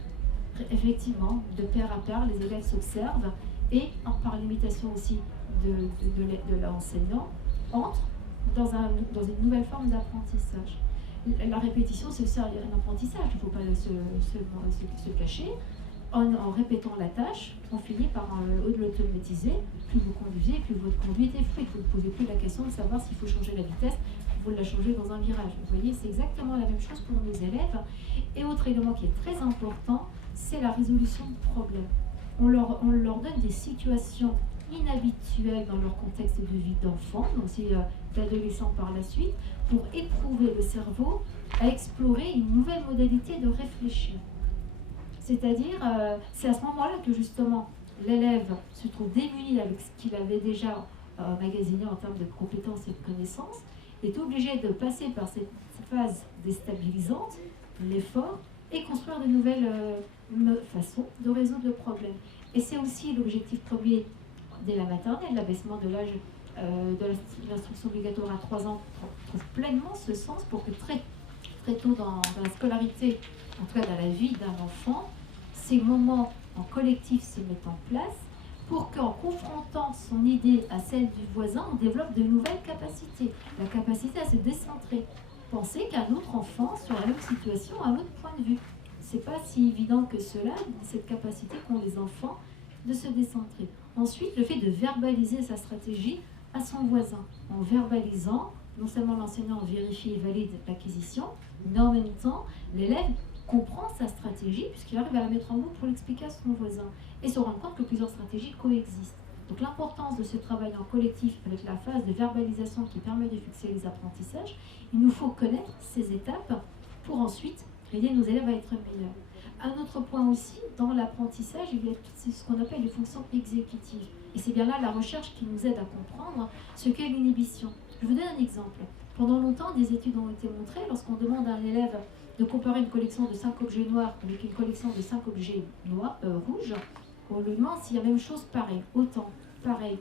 Effectivement, de pair à pair, les élèves s'observent, et par l'imitation aussi de l'enseignant, entrent dans une nouvelle forme d'apprentissage. La répétition, c'est aussi un apprentissage, il ne faut pas se cacher. En répétant la tâche, on finit par l'automatiser. Plus vous conduisez, plus votre conduite est fluide. Vous ne posez plus la question de savoir s'il faut changer la vitesse, vous la changez dans un virage. Vous voyez, c'est exactement la même chose pour nos élèves. Et autre élément qui est très important, c'est la résolution de problèmes. On leur donne des situations inhabituelles dans leur contexte de vie d'enfant, mais aussi d'adolescent par la suite, pour éprouver le cerveau à explorer une nouvelle modalité de réfléchir. C'est-à-dire, c'est à ce moment-là que justement l'élève se trouve démuni avec ce qu'il avait déjà emmagasiné en termes de compétences et de connaissances, est obligé de passer par cette phase déstabilisante, l'effort, et construire de nouvelles façons de résoudre le problème. Et c'est aussi l'objectif premier dès la maternelle, l'abaissement de l'âge de l'instruction obligatoire à 3 ans trouve pleinement ce sens pour que très tôt dans la scolarité, en tout cas dans la vie d'un enfant, ces moments en collectif se mettent en place pour qu'en confrontant son idée à celle du voisin, on développe de nouvelles capacités. La capacité à se décentrer. Pensez qu'un autre enfant, sur la même situation, a un autre point de vue. C'est pas si évident que cela, cette capacité qu'ont les enfants de se décentrer. Ensuite, le fait de verbaliser sa stratégie à son voisin. En verbalisant, non seulement l'enseignant vérifie et valide l'acquisition, mais en même temps, l'élève comprend sa stratégie puisqu'il arrive à la mettre en mots pour l'expliquer à son voisin et se rendre compte que plusieurs stratégies coexistent. Donc l'importance de ce travail en collectif avec la phase de verbalisation qui permet de fixer les apprentissages, il nous faut connaître ces étapes pour ensuite aider nos élèves à être meilleurs. Un autre point aussi, dans l'apprentissage, il y a ce qu'on appelle les fonctions exécutives. Et c'est bien là la recherche qui nous aide à comprendre ce qu'est l'inhibition. Je vous donne un exemple. Pendant longtemps, des études ont été montrées lorsqu'on demande à un élève de comparer une collection de 5 objets noirs avec une collection de 5 objets rouges, on lui demande s'il y a la même chose pareil, autant, pareil.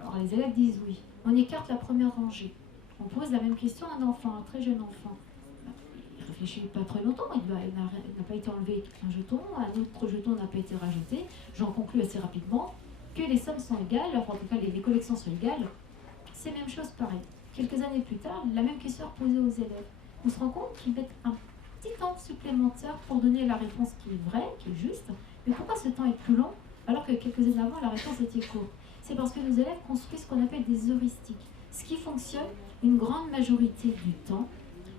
Alors les élèves disent oui. On écarte la première rangée. On pose la même question à un enfant, un très jeune enfant. Il ne réfléchit pas très longtemps, il n'a pas été enlevé un jeton, un autre jeton n'a pas été rajouté. J'en conclus assez rapidement que les sommes sont égales, enfin en tout cas les collections sont égales. C'est la même chose pareil. Quelques années plus tard, la même question est posée aux élèves. On se rend compte qu'ils mettent un petit temps supplémentaire pour donner la réponse qui est vraie, qui est juste. Mais pourquoi ce temps est plus long alors que quelques années avant, la réponse était courte? C'est parce que nos élèves construisent ce qu'on appelle des heuristiques. Ce qui fonctionne une grande majorité du temps,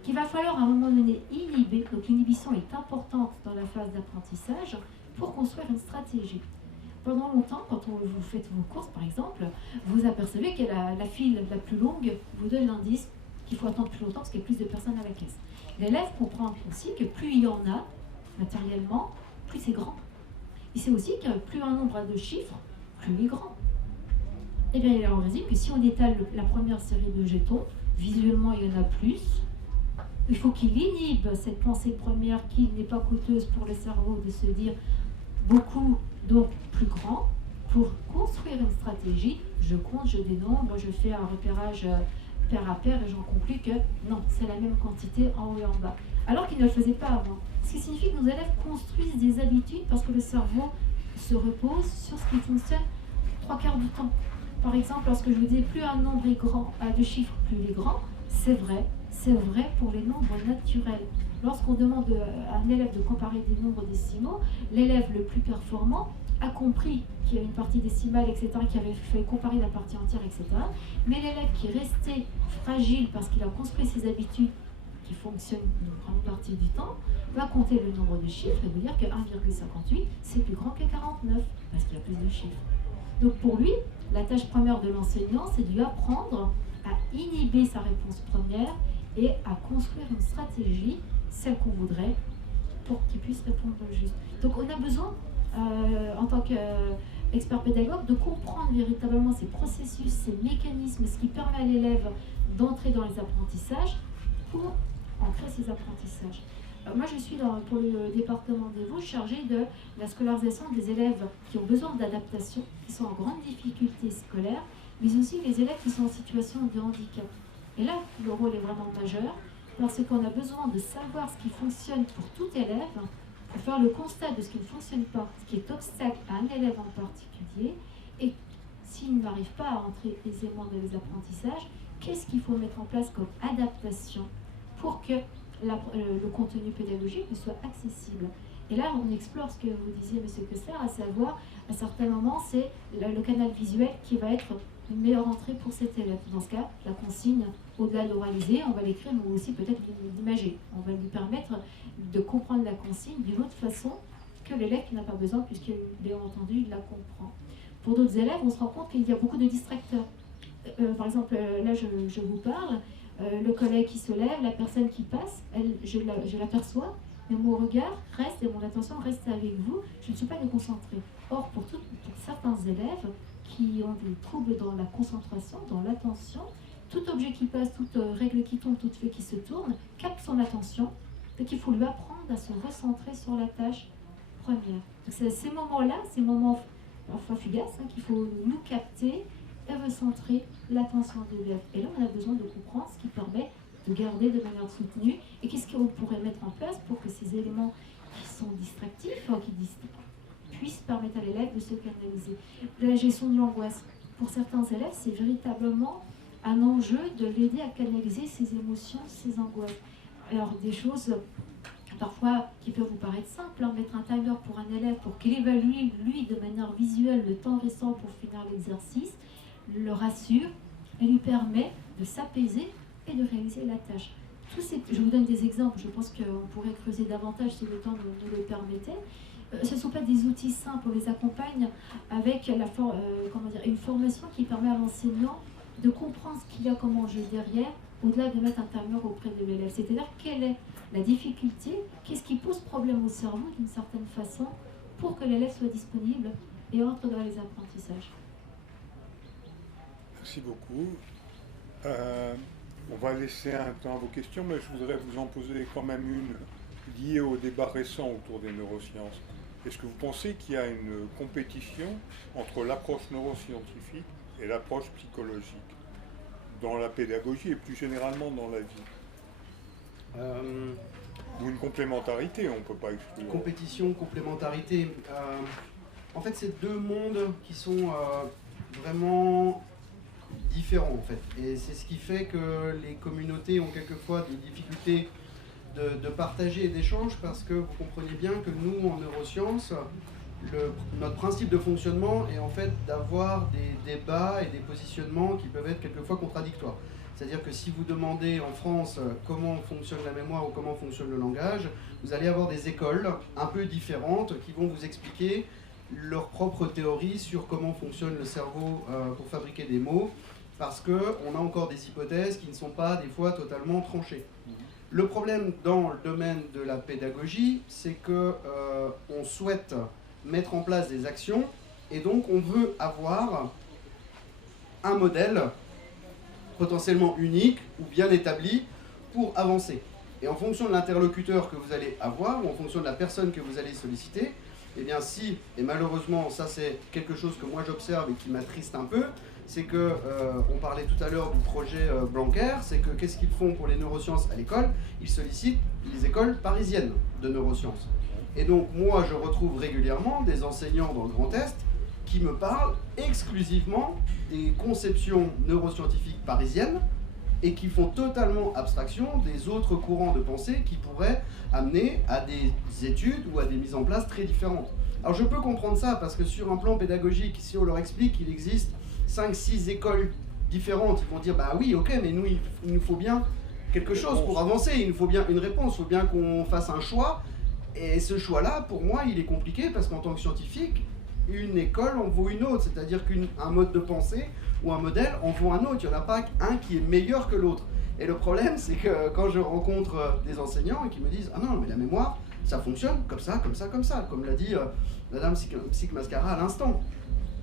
qu'il va falloir à un moment donné inhiber. Donc l'inhibition est importante dans la phase d'apprentissage pour construire une stratégie. Pendant longtemps, quand vous faites vos courses par exemple, vous apercevez que la file la plus longue vous donne l'indice qu'il faut attendre plus longtemps parce qu'il y a plus de personnes à la caisse. L'élève comprend aussi que plus il y en a matériellement, plus c'est grand. Il sait aussi que plus un nombre a de chiffres, plus il est grand. Eh bien, il en réside que si on étale la première série de jetons, visuellement il y en a plus, il faut qu'il inhibe cette pensée première qui n'est pas coûteuse pour le cerveau de se dire beaucoup, donc plus grand, pour construire une stratégie. Je compte, je dénombre, je fais un repérage pair à pair et j'en conclus que non, c'est la même quantité en haut et en bas. Alors qu'ils ne le faisaient pas avant. Ce qui signifie que nos élèves construisent des habitudes parce que le cerveau se repose sur ce qui fonctionne 3/4 du temps. Par exemple, lorsque je vous dis plus un nombre est grand, de chiffres plus il est grand, c'est vrai pour les nombres naturels. Lorsqu'on demande à un élève de comparer des nombres décimaux, l'élève le plus performant a compris qu'il y a une partie décimale, etc., qui avait fait comparer la partie entière, etc. Mais l'élève qui est resté fragile parce qu'il a construit ses habitudes qui fonctionnent une grande partie du temps, va compter le nombre de chiffres et vous dire que 1,58 c'est plus grand que 49 parce qu'il y a plus de chiffres. Donc pour lui, la tâche première de l'enseignant, c'est de lui apprendre à inhiber sa réponse première et à construire une stratégie, celle qu'on voudrait, pour qu'il puisse répondre juste. Donc on a besoin, en tant qu'expert pédagogue, de comprendre véritablement ces processus, ces mécanismes, ce qui permet à l'élève d'entrer dans les apprentissages pour ancrer ces apprentissages. Moi, je suis pour le département des Vosges chargée de la scolarisation des élèves qui ont besoin d'adaptation, qui sont en grande difficulté scolaire, mais aussi les élèves qui sont en situation de handicap. Et là, le rôle est vraiment majeur, parce qu'on a besoin de savoir ce qui fonctionne pour tout élève, pour faire le constat de ce qui ne fonctionne pas, ce qui est obstacle à un élève en particulier, et s'il n'arrive pas à entrer aisément dans les apprentissages, qu'est-ce qu'il faut mettre en place comme adaptation pour que le contenu pédagogique soit accessible. Et là, on explore ce que vous disiez, M. Kessler, à savoir, à certains moments, c'est le canal visuel qui va être une meilleure entrée pour cet élève. Dans ce cas, la consigne, au-delà d'oraliser, on va l'écrire, mais aussi peut-être d'imager. On va lui permettre de comprendre la consigne d'une autre façon que l'élève qui n'a pas besoin, puisqu'il est entendu, il la comprend. Pour d'autres élèves, on se rend compte qu'il y a beaucoup de distracteurs. Par exemple, là, je vous parle, le collègue qui se lève, la personne qui passe, je l'aperçois, mais mon regard reste et mon attention reste avec vous, je ne suis pas concentrée. Or, pour certains élèves qui ont des troubles dans la concentration, dans l'attention, tout objet qui passe, toute règle qui tombe, toute feuille qui se tourne, capte son attention, donc il faut lui apprendre à se recentrer sur la tâche première. C'est ces moments-là, ces moments parfois fugaces, qu'il faut nous capter et recentrer l'attention de l'élève. Et là, on a besoin de comprendre ce qui permet de garder de manière soutenue et qu'est-ce qu'on pourrait mettre en place pour que ces éléments qui sont distractifs, puissent permettre à l'élève de se canaliser. La gestion de l'angoisse, pour certains élèves, c'est véritablement un enjeu de l'aider à canaliser ses émotions, ses angoisses. Alors, des choses parfois qui peuvent vous paraître simples, mettre un timer pour un élève pour qu'il évalue, lui, de manière visuelle, le temps restant pour finir l'exercice, le rassure et lui permet de s'apaiser et de réaliser la tâche. Je vous donne des exemples, je pense qu'on pourrait creuser davantage si le temps nous le permettait. Ce ne sont pas des outils simples, on les accompagne avec une formation qui permet à l'enseignant de comprendre ce qu'il y a comme enjeu derrière, au-delà de mettre un timer auprès de l'élève. C'est-à-dire quelle est la difficulté, qu'est-ce qui pose problème au cerveau d'une certaine façon pour que l'élève soit disponible et entre dans les apprentissages. Merci beaucoup. On va laisser un temps à vos questions, mais je voudrais vous en poser quand même une liée au débat récent autour des neurosciences. Est-ce que vous pensez qu'il y a une compétition entre l'approche neuroscientifique et l'approche psychologique dans la pédagogie et plus généralement dans la vie ou une complémentarité, on ne peut pas exclure. Compétition, complémentarité. En fait, c'est deux mondes qui sont vraiment différents, en fait. Et c'est ce qui fait que les communautés ont quelquefois des difficultés de partager et d'échange, parce que vous comprenez bien que nous, en neurosciences, notre principe de fonctionnement est en fait d'avoir des débats et des positionnements qui peuvent être quelquefois contradictoires. C'est-à-dire que si vous demandez en France comment fonctionne la mémoire ou comment fonctionne le langage, vous allez avoir des écoles un peu différentes qui vont vous expliquer leur propre théorie sur comment fonctionne le cerveau pour fabriquer des mots, parce qu'on a encore des hypothèses qui ne sont pas des fois totalement tranchées. Le problème dans le domaine de la pédagogie, c'est qu'on souhaite mettre en place des actions et donc on veut avoir un modèle potentiellement unique ou bien établi pour avancer. Et en fonction de l'interlocuteur que vous allez avoir, ou en fonction de la personne que vous allez solliciter, eh bien si, et malheureusement ça c'est quelque chose que moi j'observe et qui m'attriste un peu, c'est que, on parlait tout à l'heure du projet Blanquer, c'est que qu'est-ce qu'ils font pour les neurosciences à l'école? Ils sollicitent les écoles parisiennes de neurosciences. Et donc moi je retrouve régulièrement des enseignants dans le Grand Est qui me parlent exclusivement des conceptions neuroscientifiques parisiennes et qui font totalement abstraction des autres courants de pensée qui pourraient amener à des études ou à des mises en place très différentes. Alors je peux comprendre ça parce que sur un plan pédagogique, si on leur explique qu'il existe 5-6 écoles différentes, ils vont dire bah oui ok mais nous il nous faut bien quelque chose pour avancer, il nous faut bien une réponse, il faut bien qu'on fasse un choix. Et ce choix-là, pour moi, il est compliqué parce qu'en tant que scientifique, une école en vaut une autre. C'est-à-dire qu'un mode de pensée ou un modèle en vaut un autre. Il n'y en a pas un qui est meilleur que l'autre. Et le problème, c'est que quand je rencontre des enseignants et qui me disent « Ah non, mais la mémoire, ça fonctionne comme ça, comme ça, comme ça », comme l'a dit Madame Psych-Mascara à l'instant.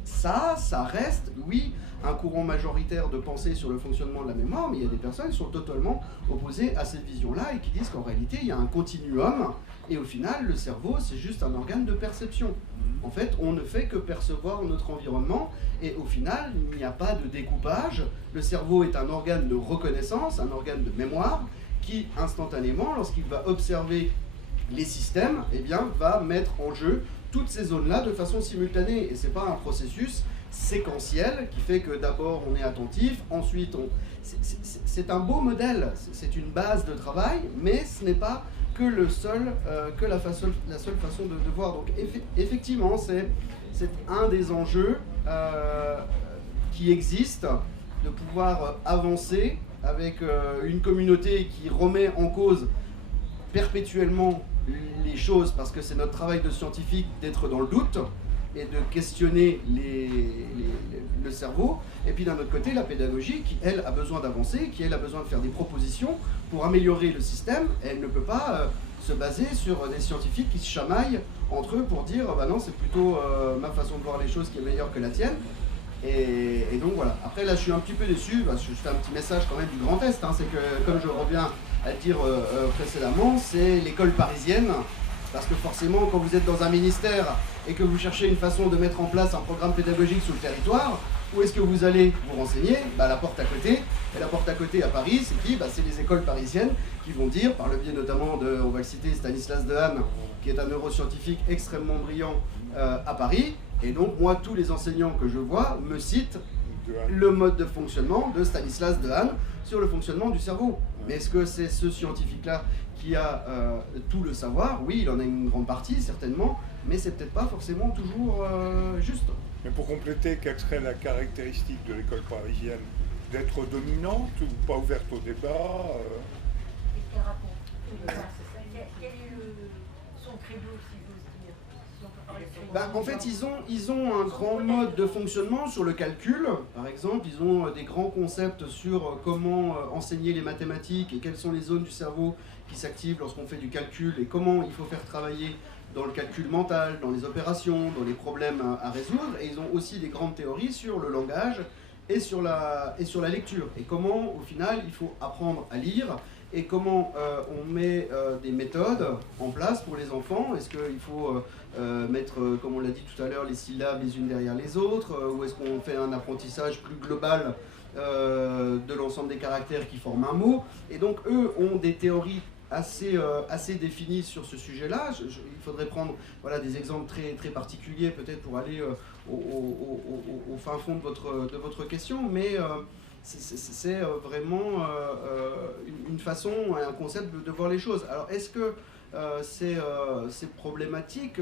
Ça reste, oui, un courant majoritaire de pensée sur le fonctionnement de la mémoire, mais il y a des personnes qui sont totalement opposées à cette vision-là et qui disent qu'en réalité, il y a un continuum. Et au final, le cerveau, c'est juste un organe de perception. En fait, on ne fait que percevoir notre environnement et au final, il n'y a pas de découpage. Le cerveau est un organe de reconnaissance, un organe de mémoire qui, instantanément, lorsqu'il va observer les systèmes, eh bien, va mettre en jeu toutes ces zones-là de façon simultanée. Et ce n'est pas un processus séquentiel qui fait que d'abord on est attentif, ensuite on... C'est un beau modèle, c'est une base de travail, mais ce n'est pas que la seule façon de voir. Donc effectivement, c'est un des enjeux qui existent, de pouvoir avancer avec une communauté qui remet en cause perpétuellement les choses, parce que c'est notre travail de scientifique d'être dans le doute et de questionner le cerveau, et puis d'un autre côté la pédagogie qui elle a besoin d'avancer, qui elle a besoin de faire des propositions pour améliorer le système. Elle ne peut pas se baser sur des scientifiques qui se chamaillent entre eux pour dire bah non c'est plutôt ma façon de voir les choses qui est meilleure que la tienne. Et donc voilà, après là je suis un petit peu déçu, parce que je fais un petit message quand même du Grand Est, hein, c'est que comme je reviens à le dire précédemment, c'est l'école parisienne. Parce que forcément, quand vous êtes dans un ministère et que vous cherchez une façon de mettre en place un programme pédagogique sur le territoire, où est-ce que vous allez vous renseigner? Bah, la porte à côté. Et la porte à côté à Paris, c'est qui? Bah, c'est les écoles parisiennes qui vont dire, par le biais notamment de, on va le citer, Stanislas Dehaene, qui est un neuroscientifique extrêmement brillant à Paris. Et donc, moi, tous les enseignants que je vois me citent le mode de fonctionnement de Stanislas Dehaene sur le fonctionnement du cerveau. Mais est-ce que c'est ce scientifique-là qui a tout le savoir? Oui, il en a une grande partie, certainement, mais c'est peut-être pas forcément toujours juste. Mais pour compléter, quelle serait la caractéristique de l'école parisienne? D'être dominante ou pas ouverte au débat Quel est son credo, si j'ose dire, si on peut parler de credo? En fait, ils ont un grand mode de fonctionnement sur le calcul. Par exemple, ils ont des grands concepts sur comment enseigner les mathématiques et quelles sont les zones du cerveau qui s'activent lorsqu'on fait du calcul et comment il faut faire travailler dans le calcul mental, dans les opérations, dans les problèmes à résoudre. Et ils ont aussi des grandes théories sur le langage et sur la lecture. Et comment, au final, il faut apprendre à lire et comment on met des méthodes en place pour les enfants. Est-ce qu'il faut mettre, comme on l'a dit tout à l'heure, les syllabes les unes derrière les autres, ou est-ce qu'on fait un apprentissage plus global de l'ensemble des caractères qui forment un mot? Et donc eux ont des théories assez définies sur ce sujet-là. Il faudrait prendre des exemples très, très particuliers peut-être pour aller au fin fond de votre question, mais c'est vraiment une façon, un concept de voir les choses. Alors est-ce que c'est problématique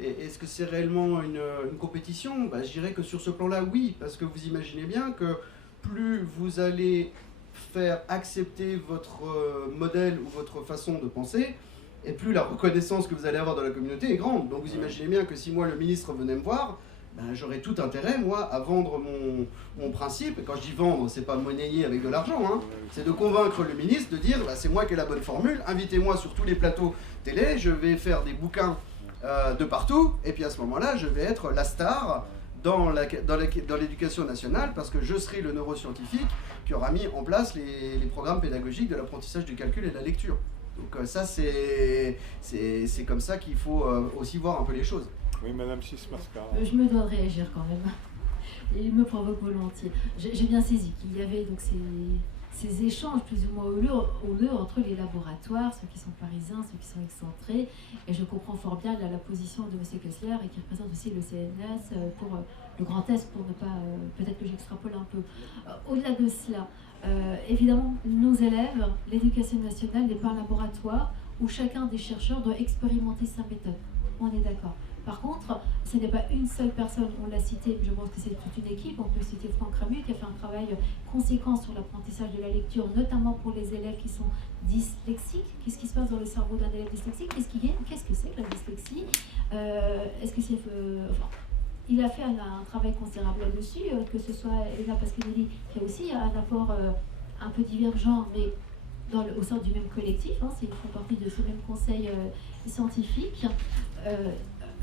est-ce que c'est réellement une compétition? Je dirais que sur ce plan-là, oui, parce que vous imaginez bien que plus vous allez faire accepter votre modèle ou votre façon de penser, et plus la reconnaissance que vous allez avoir dans la communauté est grande. Donc vous imaginez bien que si moi le ministre venait me voir, j'aurais tout intérêt, moi, à vendre mon principe. Et quand je dis vendre, c'est pas monnayer avec de l'argent, hein. C'est de convaincre le ministre de dire c'est moi qui ai la bonne formule, invitez-moi sur tous les plateaux télé, je vais faire des bouquins de partout, et puis à ce moment-là, je vais être la star dans l'éducation nationale parce que je serai le neuroscientifique qui aura mis en place les programmes pédagogiques de l'apprentissage du calcul et de la lecture. Donc ça, c'est comme ça qu'il faut aussi voir un peu les choses. Oui, Madame Sismarska. Je me dois de réagir quand même. Il me provoque volontiers. J'ai bien saisi qu'il y avait donc ces échanges plus ou moins houleux entre les laboratoires, ceux qui sont parisiens, ceux qui sont excentrés. Et je comprends fort bien la position de M. Kessler et qui représente aussi le CNS pour le Grand Est, pour ne pas... peut-être que j'extrapole un peu. Au-delà de cela, évidemment, nos élèves, l'éducation nationale n'est pas un laboratoire où chacun des chercheurs doit expérimenter sa méthode. On est d'accord. Par contre, ce n'est pas une seule personne, on l'a cité, je pense que c'est toute une équipe. On peut citer Franck Ramu qui a fait un travail conséquent sur l'apprentissage de la lecture, notamment pour les élèves qui sont dyslexiques. Qu'est-ce qui se passe dans le cerveau d'un élève dyslexique? Qu'est-ce que c'est que la dyslexie? Est-ce que c'est... il a fait un travail considérable là-dessus, que ce soit Elena Pasquinelli, qui a aussi un apport un peu divergent, mais au sein du même collectif, hein, ils font partie de ce même conseil scientifique.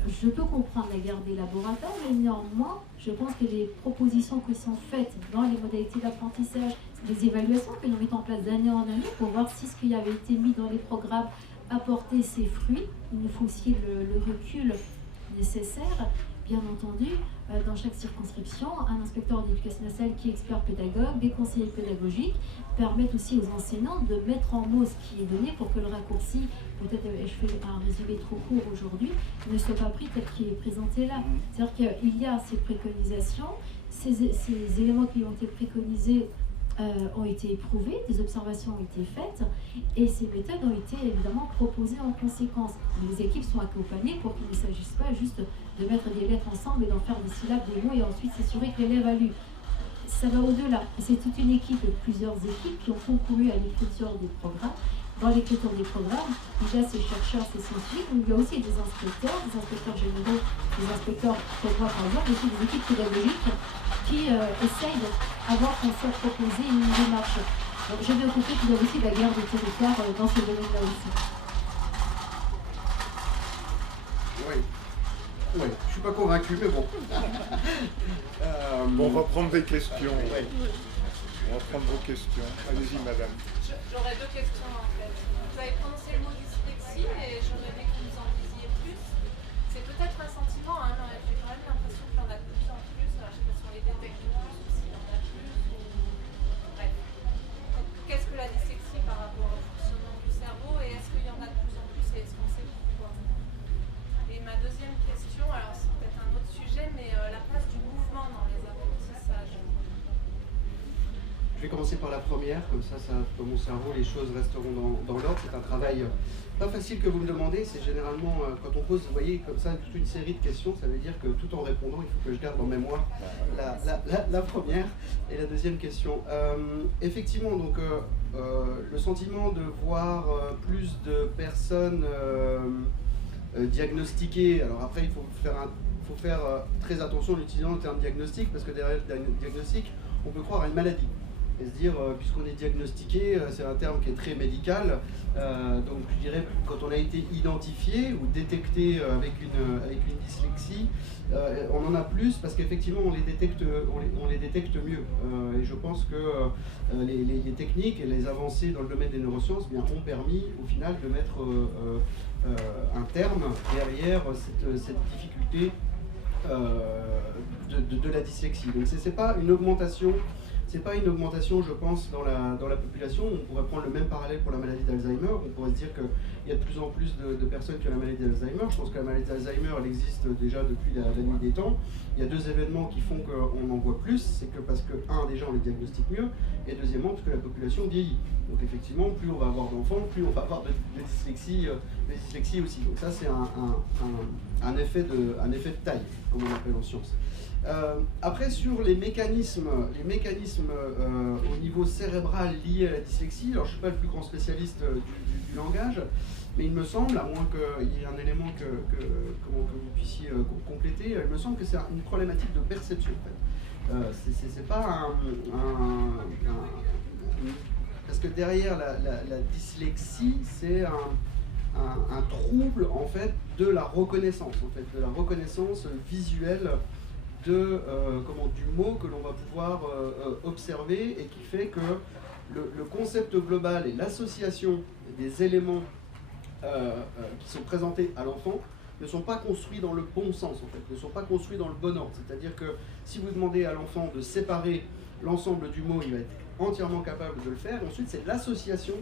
Je peux comprendre la guerre des laboratoires, mais néanmoins, je pense que les propositions qui sont faites dans les modalités d'apprentissage, les évaluations que nous mettons en place d'année en année pour voir si ce qui avait été mis dans les programmes apportait ses fruits, il nous faut aussi le recul nécessaire. Bien entendu, dans chaque circonscription, un inspecteur d'éducation nationale qui est expert pédagogue, des conseillers pédagogiques permettent aussi aux enseignants de mettre en mots ce qui est donné pour que le raccourci, peut-être je fais un résumé trop court aujourd'hui, ne soit pas pris tel qu'il est présenté là. C'est-à-dire qu'il y a ces préconisations, ces éléments qui ont été préconisés ont été éprouvés, des observations ont été faites et ces méthodes ont été évidemment proposées en conséquence. Les équipes sont accompagnées pour qu'il ne s'agisse pas juste de mettre des lettres ensemble et d'en faire des syllabes, des mots et ensuite s'assurer que l'élève a lu. Ça va au-delà. C'est toute une équipe, plusieurs équipes qui ont concouru à l'écriture des programmes. Dans l'écriture des programmes, il y a ces chercheurs, ces scientifiques, mais il y a aussi des inspecteurs généraux, des inspecteurs pour moi par exemple, aussi des équipes pédagogiques qui essayent d'avoir qu'on soit proposé une démarche. J'ai bien compris qu'il y a aussi la guerre des territoires dans ce domaine-là aussi. Oui, je ne suis pas convaincu, mais bon. Bon, on va prendre des questions. Oui. On va prendre vos questions. Allez-y, madame. J'aurais deux questions en fait. Vous avez prononcé le mot dyslexie et j'aurais aimé que vous en disiez plus. C'est peut-être un sentiment, hein, mais j'ai quand même l'impression qu'il y en a de plus en plus. Alors, je ne sais pas si on les détecte plus ou s'il y en a plus. Bref. Donc, qu'est-ce que la dyslexie par rapport au fonctionnement du cerveau et est-ce qu'il y en a de plus en plus et est-ce qu'on sait pourquoi? Et ma deuxième question, alors c'est peut-être un autre sujet, mais la place du mouvement dans les apprentissages. Je vais commencer par la première, comme ça dans mon cerveau, les choses resteront dans l'ordre. C'est un travail pas facile que vous me demandez. C'est généralement, quand on pose, vous voyez, comme ça, toute une série de questions, ça veut dire que tout en répondant, il faut que je garde en mémoire la première et la deuxième question. Effectivement, donc, le sentiment de voir plus de personnes diagnostiquées, alors après, il faut faire très attention en utilisant le terme diagnostic, parce que derrière le diagnostic, on peut croire à une maladie. Et se dire, puisqu'on est diagnostiqué, c'est un terme qui est très médical, donc je dirais quand on a été identifié ou détecté avec une dyslexie, on en a plus parce qu'effectivement on les détecte mieux. Et je pense que les techniques et les avancées dans le domaine des neurosciences ont permis au final de mettre un terme derrière cette difficulté de la dyslexie. Donc c'est pas une augmentation. C'est pas une augmentation, je pense, dans la population. On pourrait prendre le même parallèle pour la maladie d'Alzheimer. On pourrait se dire qu'il y a de plus en plus de personnes qui ont la maladie d'Alzheimer. Je pense que la maladie d'Alzheimer, elle existe déjà depuis la nuit des temps. Il y a deux événements qui font qu'on en voit plus. C'est que parce que, déjà, on les diagnostique mieux. Et deuxièmement, parce que la population vieillit. Donc effectivement, plus on va avoir d'enfants, plus on va avoir de dyslexie aussi. Donc ça, c'est un effet de taille, comme on appelle en sciences. Après, sur les mécanismes au niveau cérébral liés à la dyslexie, alors je ne suis pas le plus grand spécialiste du langage, mais il me semble, à moins qu'il y ait un élément que vous puissiez compléter, il me semble que c'est une problématique de perception en fait. C'est pas parce que derrière la dyslexie, c'est un trouble en fait de la reconnaissance visuelle du mot que l'on va pouvoir observer et qui fait que le concept global et l'association des éléments qui sont présentés à l'enfant ne sont pas construits dans le bon sens, en fait, ne sont pas construits dans le bon ordre. C'est-à-dire que si vous demandez à l'enfant de séparer l'ensemble du mot, il va être entièrement capable de le faire. Ensuite, c'est l'association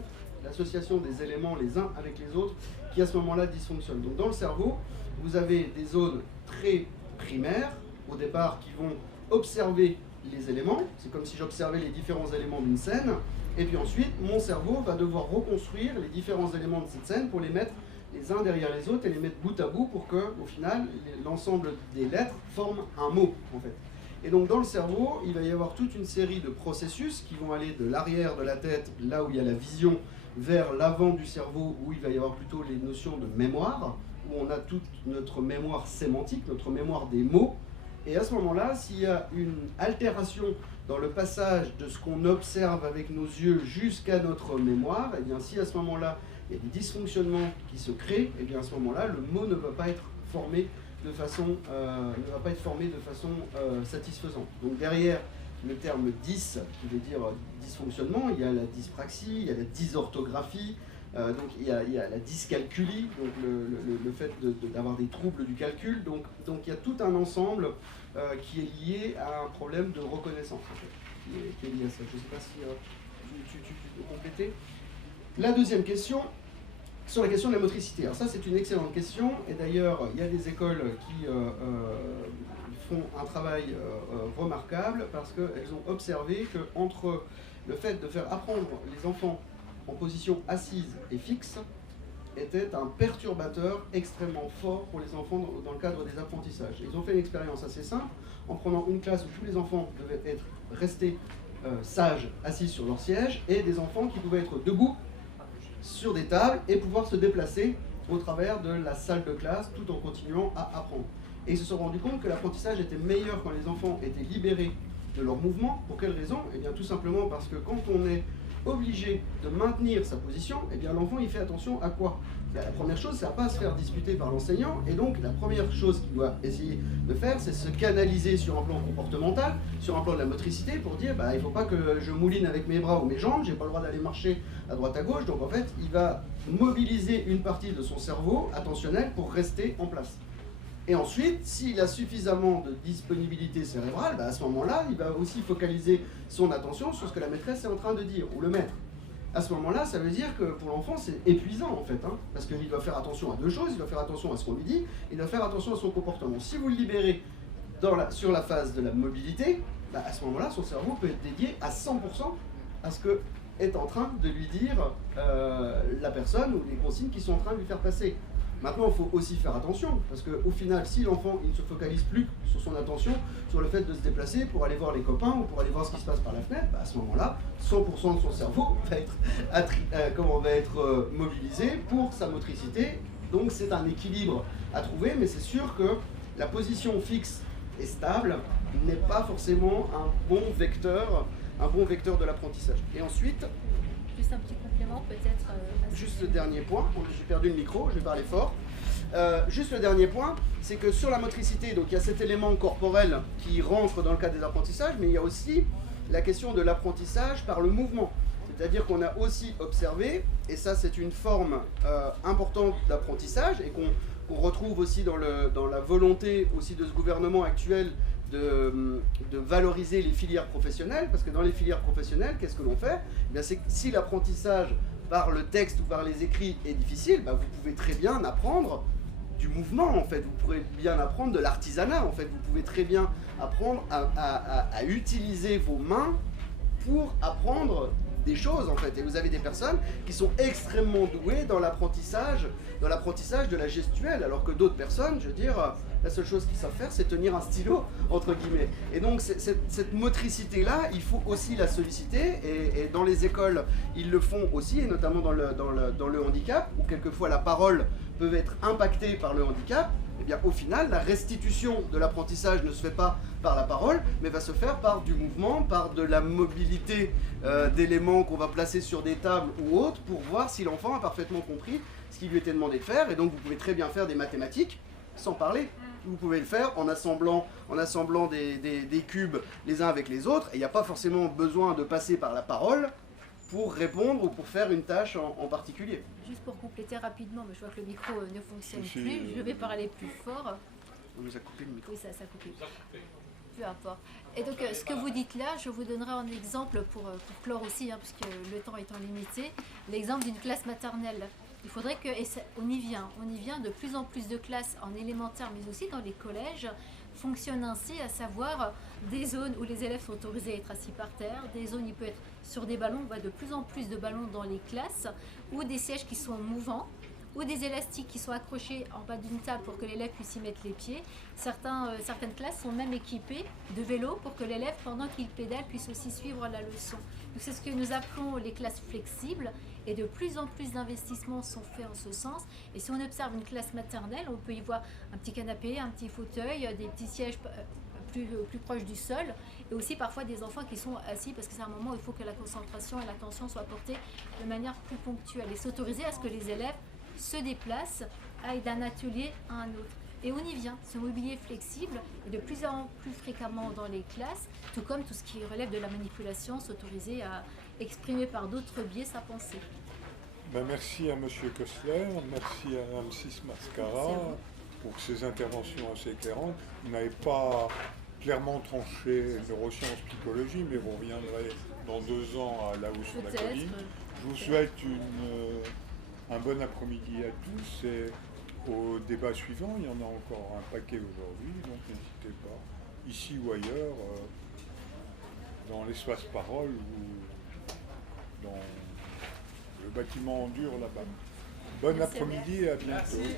des éléments les uns avec les autres qui, à ce moment-là, dysfonctionne. Donc, dans le cerveau, vous avez des zones très primaires, au départ, qui vont observer les éléments. C'est comme si j'observais les différents éléments d'une scène. Et puis ensuite, mon cerveau va devoir reconstruire les différents éléments de cette scène pour les mettre les uns derrière les autres et les mettre bout à bout pour que, au final, l'ensemble des lettres forment un mot, en fait. Et donc, dans le cerveau, il va y avoir toute une série de processus qui vont aller de l'arrière de la tête, là où il y a la vision, vers l'avant du cerveau, où il va y avoir plutôt les notions de mémoire, où on a toute notre mémoire sémantique, notre mémoire des mots. Et à ce moment-là, s'il y a une altération dans le passage de ce qu'on observe avec nos yeux jusqu'à notre mémoire, et bien si à ce moment-là, il y a des dysfonctionnements qui se créent, et bien à ce moment-là, le mot ne va pas être formé de façon, satisfaisante. Donc derrière le terme dys, qui veut dire dysfonctionnement, il y a la dyspraxie, il y a la dysorthographie, donc il y a la dyscalculie, donc le fait d'avoir des troubles du calcul. Donc il y a tout un ensemble qui est lié à un problème de reconnaissance, en fait, qui est lié à ça. Je ne sais pas si tu peux compléter. La deuxième question, sur la question de la motricité. Alors ça, c'est une excellente question, et d'ailleurs, il y a des écoles qui font un travail remarquable parce qu'elles ont observé qu'entre le fait de faire apprendre les enfants en position assise et fixe était un perturbateur extrêmement fort pour les enfants dans le cadre des apprentissages. Ils ont fait une expérience assez simple en prenant une classe où tous les enfants devaient être restés sages, assis sur leur siège, et des enfants qui pouvaient être debout sur des tables et pouvoir se déplacer au travers de la salle de classe tout en continuant à apprendre. Et ils se sont rendus compte que l'apprentissage était meilleur quand les enfants étaient libérés de leur mouvement. Pour quelle raison? Eh bien tout simplement parce que quand on est obligé de maintenir sa position, eh bien l'enfant il fait attention à quoi? La première chose, c'est à ne pas se faire disputer par l'enseignant, et donc la première chose qu'il doit essayer de faire, c'est se canaliser sur un plan comportemental, sur un plan de la motricité, pour dire il ne faut pas que je mouline avec mes bras ou mes jambes, j'ai pas le droit d'aller marcher à droite à gauche. Donc en fait, il va mobiliser une partie de son cerveau attentionnel pour rester en place. Et ensuite, s'il a suffisamment de disponibilité cérébrale, à ce moment-là, il va aussi focaliser son attention sur ce que la maîtresse est en train de dire, ou le maître. À ce moment-là, ça veut dire que pour l'enfant, c'est épuisant en fait, parce qu'il doit faire attention à deux choses, il doit faire attention à ce qu'on lui dit, il doit faire attention à son comportement. Si vous le libérez sur la phase de la mobilité, à ce moment-là, son cerveau peut être dédié à 100% à ce que est en train de lui dire la personne ou les consignes qui sont en train de lui faire passer. Maintenant, il faut aussi faire attention, parce qu'au final, si l'enfant il ne se focalise plus sur son attention, sur le fait de se déplacer pour aller voir les copains ou pour aller voir ce qui se passe par la fenêtre, à ce moment-là, 100% de son cerveau va être mobilisé pour sa motricité. Donc c'est un équilibre à trouver, mais c'est sûr que la position fixe et stable n'est pas forcément un bon vecteur de l'apprentissage. Et ensuite... Juste un petit complément peut-être. Juste le dernier point, j'ai perdu le micro, je vais parler fort. Juste le dernier point, c'est que sur la motricité, donc il y a cet élément corporel qui rentre dans le cadre des apprentissages, mais il y a aussi la question de l'apprentissage par le mouvement. C'est-à-dire qu'on a aussi observé, et ça c'est une forme importante d'apprentissage, et qu'on retrouve aussi dans la volonté aussi de ce gouvernement actuel de valoriser les filières professionnelles, parce que dans les filières professionnelles, qu'est-ce que l'on fait? Eh bien, c'est que si l'apprentissage par le texte ou par les écrits est difficile, vous pouvez très bien apprendre du mouvement, en fait. Vous pouvez bien apprendre de l'artisanat, en fait. Vous pouvez très bien apprendre à utiliser vos mains pour apprendre des choses, en fait. Et vous avez des personnes qui sont extrêmement douées dans l'apprentissage de la gestuelle, alors que d'autres personnes, je veux dire, la seule chose qu'ils savent faire, c'est tenir un stylo, entre guillemets. Et donc, cette motricité-là, il faut aussi la solliciter, et dans les écoles, ils le font aussi, et notamment dans le handicap, où quelquefois la parole peut être impactée par le handicap. Eh bien, au final, la restitution de l'apprentissage ne se fait pas par la parole, mais va se faire par du mouvement, par de la mobilité d'éléments qu'on va placer sur des tables ou autres, pour voir si l'enfant a parfaitement compris ce qui lui était demandé de faire. Et donc, vous pouvez très bien faire des mathématiques sans parler. vous pouvez le faire en assemblant des cubes les uns avec les autres, et il n'y a pas forcément besoin de passer par la parole pour répondre ou pour faire une tâche en particulier. Juste pour compléter rapidement, mais je vois que le micro ne fonctionne Si, plus, je vais parler plus fort. On nous a coupé le micro. Oui, ça a coupé. Peu importe. Et donc, ce que vous dites là, je vous donnerai un exemple pour clore aussi, hein, puisque le temps étant limité, l'exemple d'une classe maternelle. Il faudrait que, et on y vient, de plus en plus de classes en élémentaire, mais aussi dans les collèges, fonctionnent ainsi, à savoir des zones où les élèves sont autorisés à être assis par terre, des zones où il peut être sur des ballons, on voit de plus en plus de ballons dans les classes, ou des sièges qui sont mouvants, ou des élastiques qui sont accrochés en bas d'une table pour que l'élève puisse y mettre les pieds. Certaines classes sont même équipées de vélos pour que l'élève, pendant qu'il pédale, puisse aussi suivre la leçon. Donc c'est ce que nous appelons les classes flexibles, et de plus en plus d'investissements sont faits en ce sens. Et si on observe une classe maternelle, on peut y voir un petit canapé, un petit fauteuil, des petits sièges plus proches du sol, et aussi parfois des enfants qui sont assis parce que c'est un moment où il faut que la concentration et l'attention soient portées de manière plus ponctuelle, et s'autoriser à ce que les élèves se déplacent, aillent d'un atelier à un autre. Et on y vient, ce mobilier flexible est de plus en plus fréquemment dans les classes, tout comme tout ce qui relève de la manipulation, s'autoriser à exprimer par d'autres biais sa pensée. Ben, merci à M. Koestler, merci à Mme Mascara pour ces interventions assez éclairantes. Vous n'avez pas clairement tranché neurosciences, psychologie, mais vous reviendrez dans 2 ans à la hausse de la colline. Je vous souhaite un bon après-midi à tous, et au débat suivant, il y en a encore un paquet aujourd'hui, donc n'hésitez pas, ici ou ailleurs, dans l'espace parole ou dans le bâtiment en dur là-bas. Bon après-midi et à bientôt. Merci.